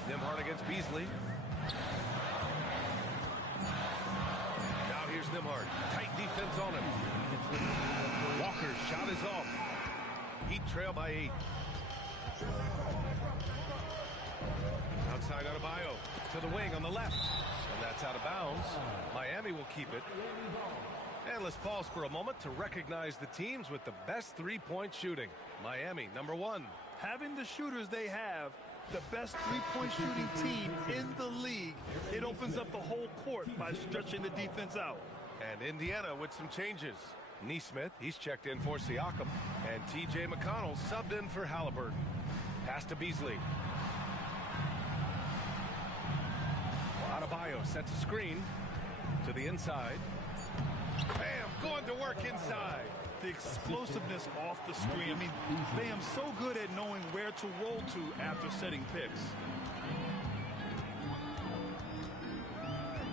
Nembhard against Beasley. Now here's Nembhard. Tight defense on him. Walker's shot is off. Heat trail by 8. Outside Adebayo to the wing on the left. And that's out of bounds. Miami will keep it. And let's pause for a moment to recognize the teams with the best three-point shooting. Miami, number 1. Having the shooters they have, the best three-point shooting team in the league, it opens up the whole court by stretching the defense out. And Indiana with some changes. Nesmith, he's checked in for Siakam. And T.J. McConnell subbed in for Halliburton. Pass to Beasley. Adebayo sets a screen to the inside. Bam, going to work inside. The explosiveness off the screen. I mean, Bam's so good at knowing where to roll to after setting picks.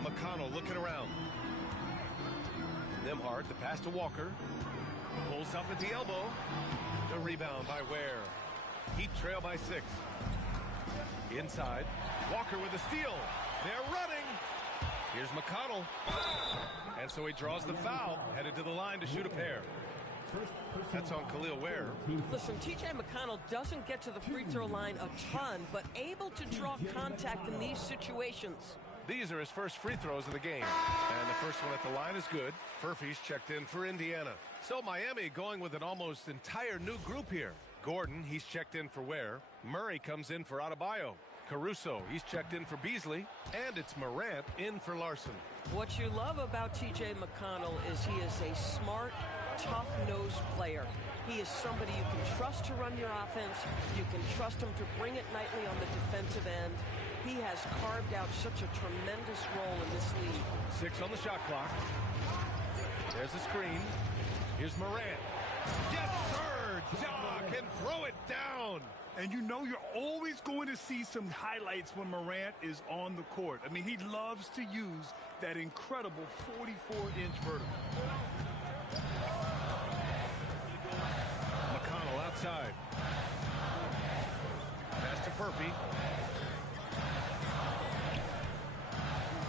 McConnell looking around. Nembhard, the pass to Walker. Pulls up at the elbow. The rebound by Ware. Heat trail by 6. Inside. Walker with a steal. They're running. Here's McConnell. And so he draws the foul. Headed to the line to shoot a pair. That's on Khalil Ware. Listen, T.J. McConnell doesn't get to the free throw line a ton, but able to draw contact in these situations. These are his first free throws of the game. And the first one at the line is good. Furphy's checked in for Indiana. So Miami going with an almost entire new group here. Gordon, he's checked in for Ware. Murray comes in for Adebayo. Caruso, he's checked in for Beasley. And it's Morant in for Larson. What you love about T.J. McConnell is he is a smart, tough-nosed player. He is somebody you can trust to run your offense. You can trust him to bring it nightly on the defensive end. He has carved out such a tremendous role in this league. 6 on the shot clock. There's the screen. Here's Morant. Yes, sir! Dog can throw it down. And you know you're always going to see some highlights when Morant is on the court. I mean, he loves to use that incredible 44-inch vertical. McConnell outside. Pass to Furphy.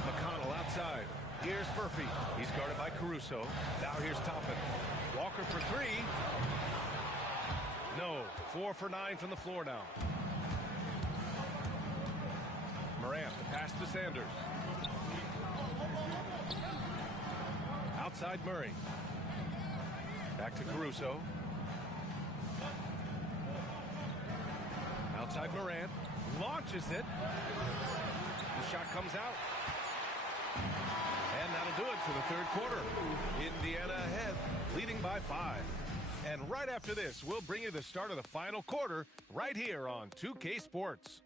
McConnell outside. Here's Furphy. He's guarded by Caruso. Now here's Toppin. Walker for 3. No. 4 for 9 from the floor now. Morant, the pass to Sanders. Outside Murray. Back to Caruso. Outside Morant. Launches it. The shot comes out. And that'll do it for the third quarter. Indiana ahead, leading by 5. And right after this, we'll bring you the start of the final quarter right here on 2K Sports.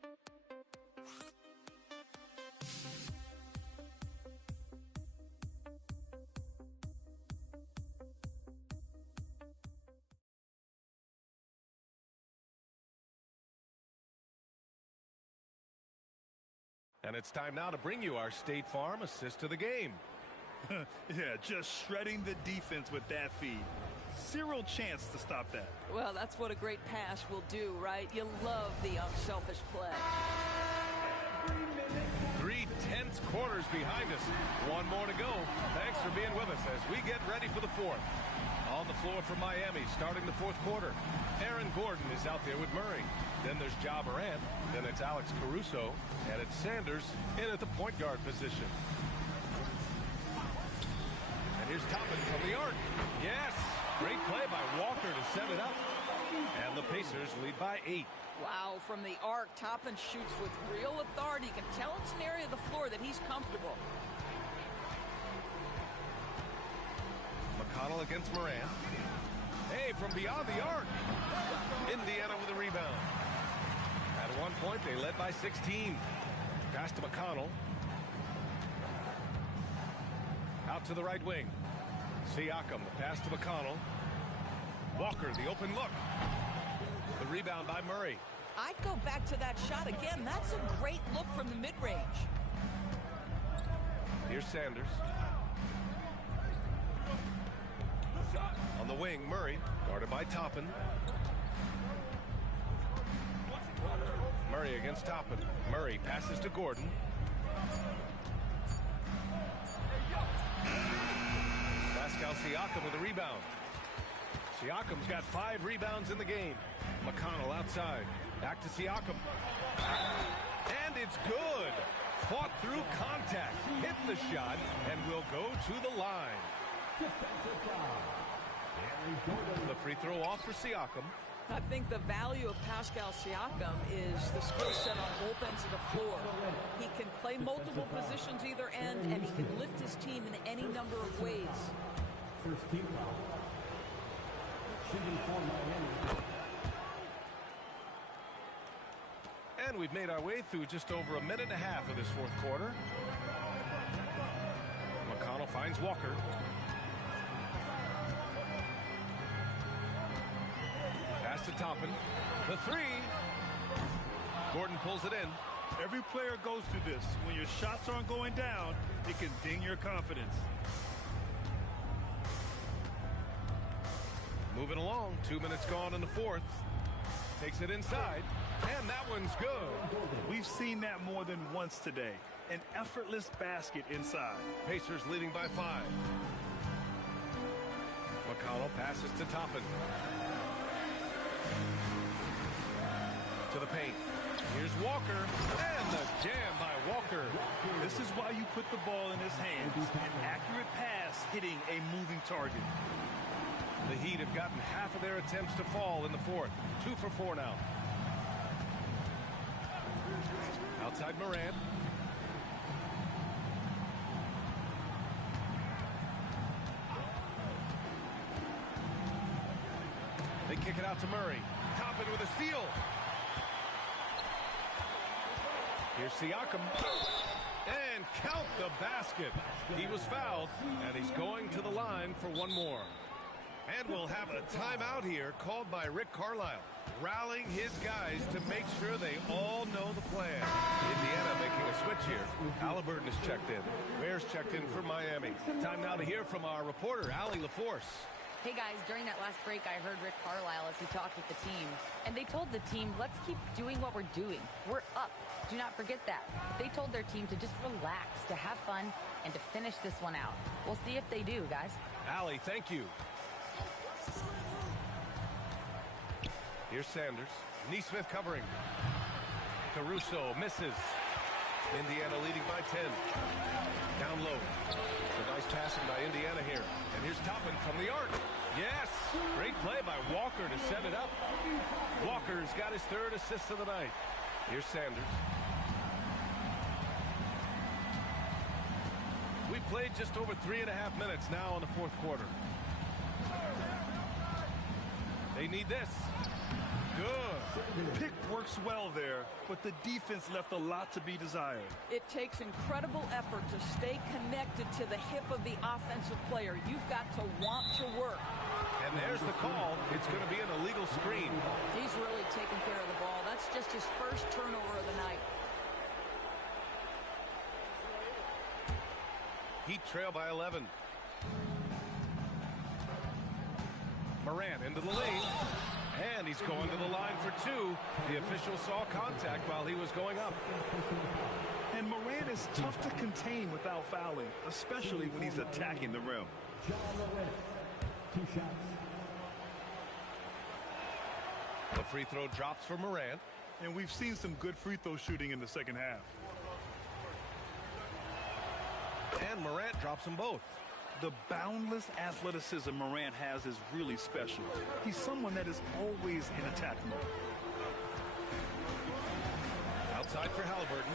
And it's time now to bring you our State Farm assist to the game. Yeah, just shredding the defense with that feed. Zero chance to stop that. Well, that's what a great pass will do, right? You love the unselfish play. 3 tense quarters behind us. One more to go. Thanks for being with us as we get ready for the fourth. On the floor for Miami, starting the fourth quarter. Aaron Gordon is out there with Murray. Then there's Ja Morant. Then it's Alex Caruso. And it's Sanders in at the point guard position. And here's Toppin from the arc. Yes! Great play by Walker to set it up. And the Pacers lead by 8. Wow, from the arc, Toppin shoots with real authority. You can tell it's an area of the floor that he's comfortable. McConnell against Morant. Hey, from beyond the arc. Indiana with a rebound. At one point, they led by 16. Pass to McConnell. Out to the right wing. Siakam, the pass to McConnell. Walker, the open look. The rebound by Murray. I'd go back to that shot again. That's a great look from the mid-range. Here's Sanders. On the wing, Murray, guarded by Toppin. Murray against Toppin. Murray passes to Gordon. Pascal Siakam with a rebound. Siakam's got 5 rebounds in the game. McConnell outside. Back to Siakam. And it's good. Fought through contact. Hit the shot and will go to the line. The free throw off for Siakam. I think the value of Pascal Siakam is the skill set on both ends of the floor. He can play multiple positions either end, and he can lift his team in any number of ways. First team foul. Shooting for Miami. And we've made our way through just over a minute and a half of this fourth quarter. McConnell finds Walker. Pass to Toppin. The 3. Gordon pulls it in. Every player goes through this. When your shots aren't going down, it can ding your confidence. Moving along. 2 minutes gone in the fourth. Takes it inside. And that one's good. We've seen that more than once today. An effortless basket inside. Pacers leading by 5. McConnell passes to Toppin. To the paint. Here's Walker. And the jam by Walker. This is why you put the ball in his hands. An accurate pass hitting a moving target. The Heat have gotten half of their attempts to fall in the fourth. 2 for 4 now. Outside Morant. They kick it out to Murray. Toppin with a steal. Here's Siakam. And count the basket. He was fouled, and he's going to the line for one more. And we'll have a timeout here called by Rick Carlisle, rallying his guys to make sure they all know the plan. Indiana making a switch here. Halliburton is checked in. Bears checked in for Miami. Time now to hear from our reporter, Allie LaForce. Hey guys, during that last break, I heard Rick Carlisle as he talked with the team. And they told the team, let's keep doing what we're doing. We're up. Do not forget that. They told their team to just relax, to have fun, and to finish this one out. We'll see if they do, guys. Allie, thank you. Here's Sanders. Nesmith covering. Caruso misses. Indiana leading by 10. Down low. A nice passing by Indiana here. And here's Toppin from the arc. Yes! Great play by Walker to set it up. Walker's got his 3rd assist of the night. Here's Sanders. We played just over 3.5 minutes now in the fourth quarter. They need this. Good. Pick works well there, but the defense left a lot to be desired. It takes incredible effort to stay connected to the hip of the offensive player. You've got to want to work. And there's the call. It's going to be an illegal screen. He's really taking care of the ball. That's just his first turnover of the night. Heat trail by 11. Morant into the lane. And he's going to the line for two. The official saw contact while he was going up. And Morant is tough to contain without fouling, especially when he's attacking the rim. 2 shots. The free throw drops for Morant. And we've seen some good free throw shooting in the second half. And Morant drops them both. The boundless athleticism Morant has is really special. He's someone that is always in attack mode. Outside for Halliburton.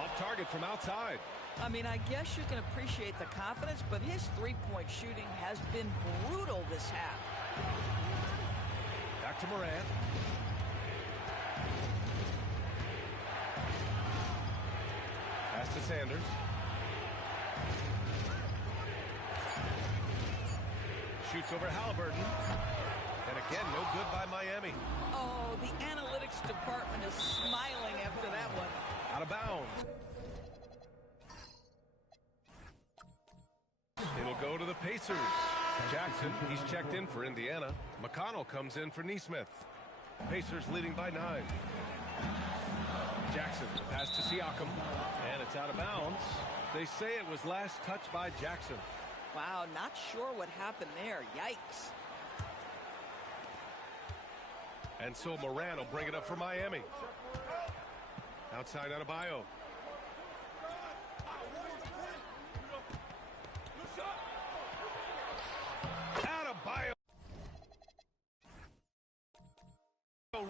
Off target from outside. I mean, I guess you can appreciate the confidence, but his three-point shooting has been brutal this half. Back to Morant. Pass to Sanders. Shoots over Halliburton. And again, no good by Miami. Oh, the analytics department is smiling after that one. Out of bounds. It'll go to the Pacers. Jackson, he's checked in for Indiana. McConnell comes in for Nesmith. Pacers leading by 9. Jackson, pass to Siakam. And it's out of bounds. They say it was last touched by Jackson. Wow, not sure what happened there. Yikes. And so Morant will bring it up for Miami. Outside Adebayo. Adebayo.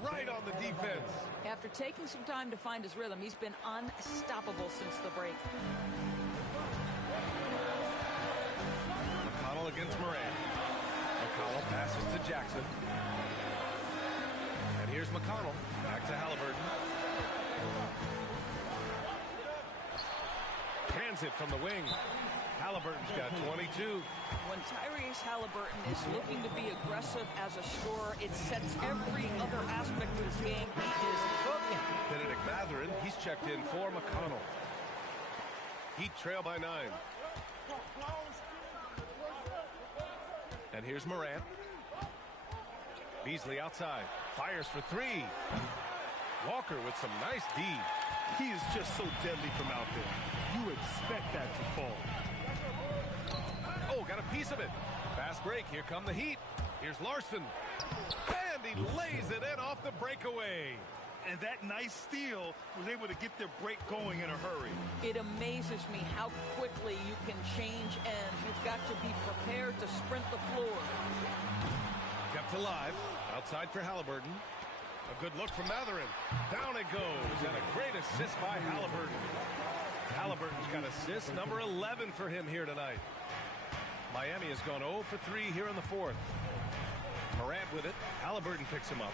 Right on the defense. After taking some time to find his rhythm, he's been unstoppable since the break. McConnell against Morant. McConnell passes to Jackson. And here's McConnell. Back to Halliburton. Hands it from the wing. Halliburton's got 22. When Tyrese Halliburton is looking to be aggressive as a scorer, it sets every other aspect of his game. He is cooking. Benedict Mathurin, he's checked in for McConnell. Heat trail by 9. And here's Morant. Beasley outside. Fires for 3. Walker with some nice D. He is just so deadly from out there. You expect that to fall. Oh, got a piece of it. Fast break. Here come the Heat. Here's Larson. And he lays it in off the breakaway. And that nice steal was able to get their break going in a hurry. It amazes me how quickly you can change ends. You've got to be prepared to sprint the floor. Kept alive. Outside for Halliburton. A good look from Mathurin. Down it goes. And a great assist by Halliburton. Halliburton's got assist number 11 for him here tonight. Miami has gone 0 for 3 here in the fourth. Morant with it. Halliburton picks him up.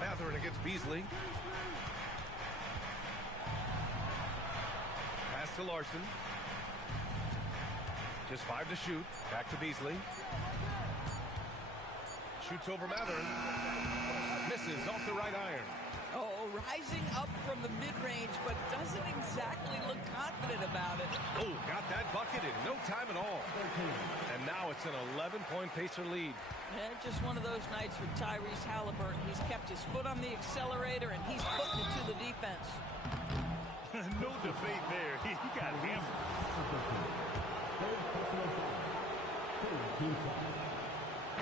Mathurin against Beasley. Pass to Larson. Just 5 to shoot. Back to Beasley. Shoots over Mathurin. Misses off the right iron. Oh, rising up from the mid-range, but doesn't exactly look confident about it. Oh, got that bucket in no time at all. And now it's an 11-point Pacer lead. Yeah, just one of those nights for Tyrese Halliburton. He's kept his foot on the accelerator, and he's putting it to the defense. No debate there. He got hammered.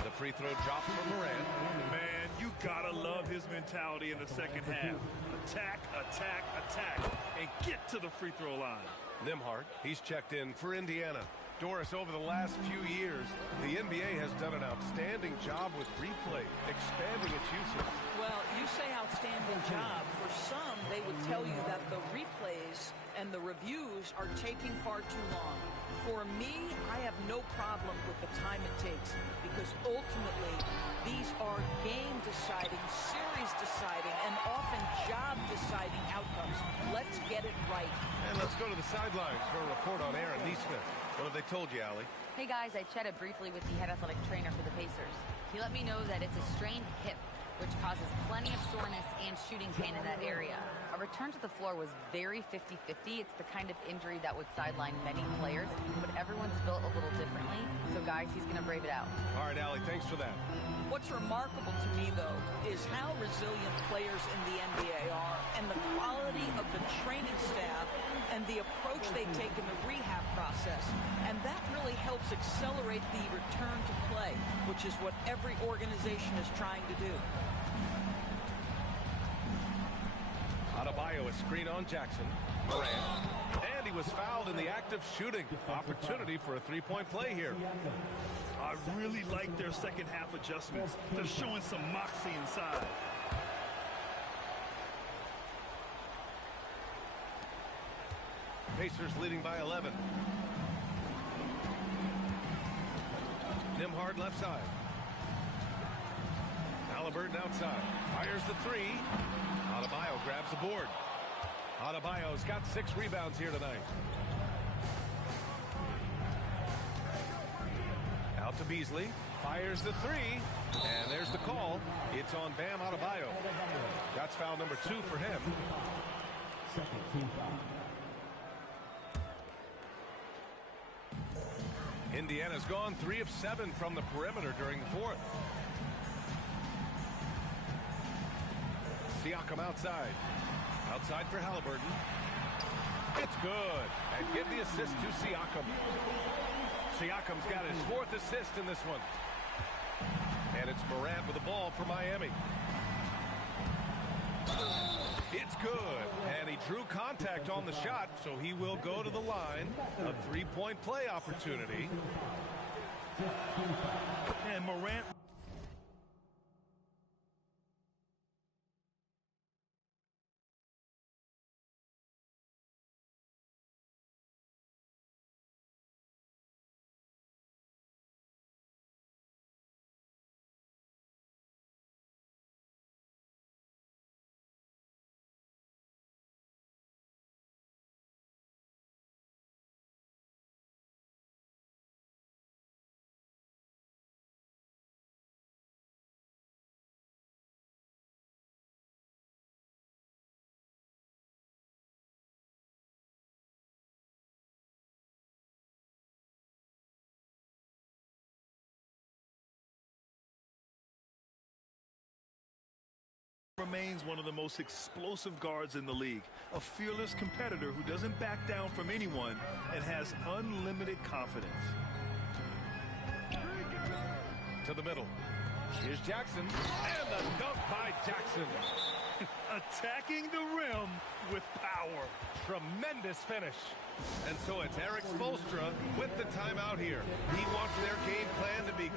The free throw drops from Morant. Man, you gotta love his mentality in the second half. Attack, attack, attack, and get to the free throw line. Nembhard, he's checked in for Indiana. Doris, over the last few years, the NBA has done an outstanding job with replay, expanding its usage. Well, you say outstanding job. For some, they would tell you that the replays and the reviews are taking far too long. For me, I have no problem with the time it takes because ultimately these are game-deciding, series-deciding, and often job-deciding outcomes. Let's get it right. And let's go to the sidelines for a report on Aaron Nesmith. What have they told you, Allie? Hey guys, I chatted briefly with the head athletic trainer for the Pacers. He let me know that it's a strained hip. which causes plenty of soreness and shooting pain in that area. A return to the floor was very 50-50. It's the kind of injury that would sideline many players, but everyone's built a little differently. So, guys, he's going to brave it out. All right, Allie, thanks for that. What's remarkable to me, though, is how resilient players in the NBA are and the quality of the training staff and the approach they take in the rehab process. And that really helps accelerate the return to play, which is what every organization is trying to do. Adebayo, a screen on Jackson. Morant. And he was fouled in the act of shooting. Opportunity for a three-point play here. I really like their second half adjustments. They're showing some moxie inside. Pacers leading by 11. Nembhard left side. Halliburton outside. Fires the three. Adebayo grabs the board. Adebayo's got 6 rebounds here tonight. Out to Beasley. Fires the three. And there's the call. It's on Bam Adebayo. That's foul number 2 for him. Second team foul. Indiana's gone 3 of 7 from the perimeter during the fourth. Siakam outside. Outside for Halliburton. It's good. And give the assist to Siakam. Siakam's got his 4th assist in this one. And it's Morant with the ball for Miami. It's good. And he drew contact on the shot, so he will go to the line. A 3-point play opportunity. And Morant. Remains one of the most explosive guards in the league, a fearless competitor who doesn't back down from anyone and has unlimited confidence. To the middle. Here's Jackson. And the dunk by Jackson. Attacking the rim with power. Tremendous finish. And so it's Eric Spoelstra with the timeout here. He wants their game plan to be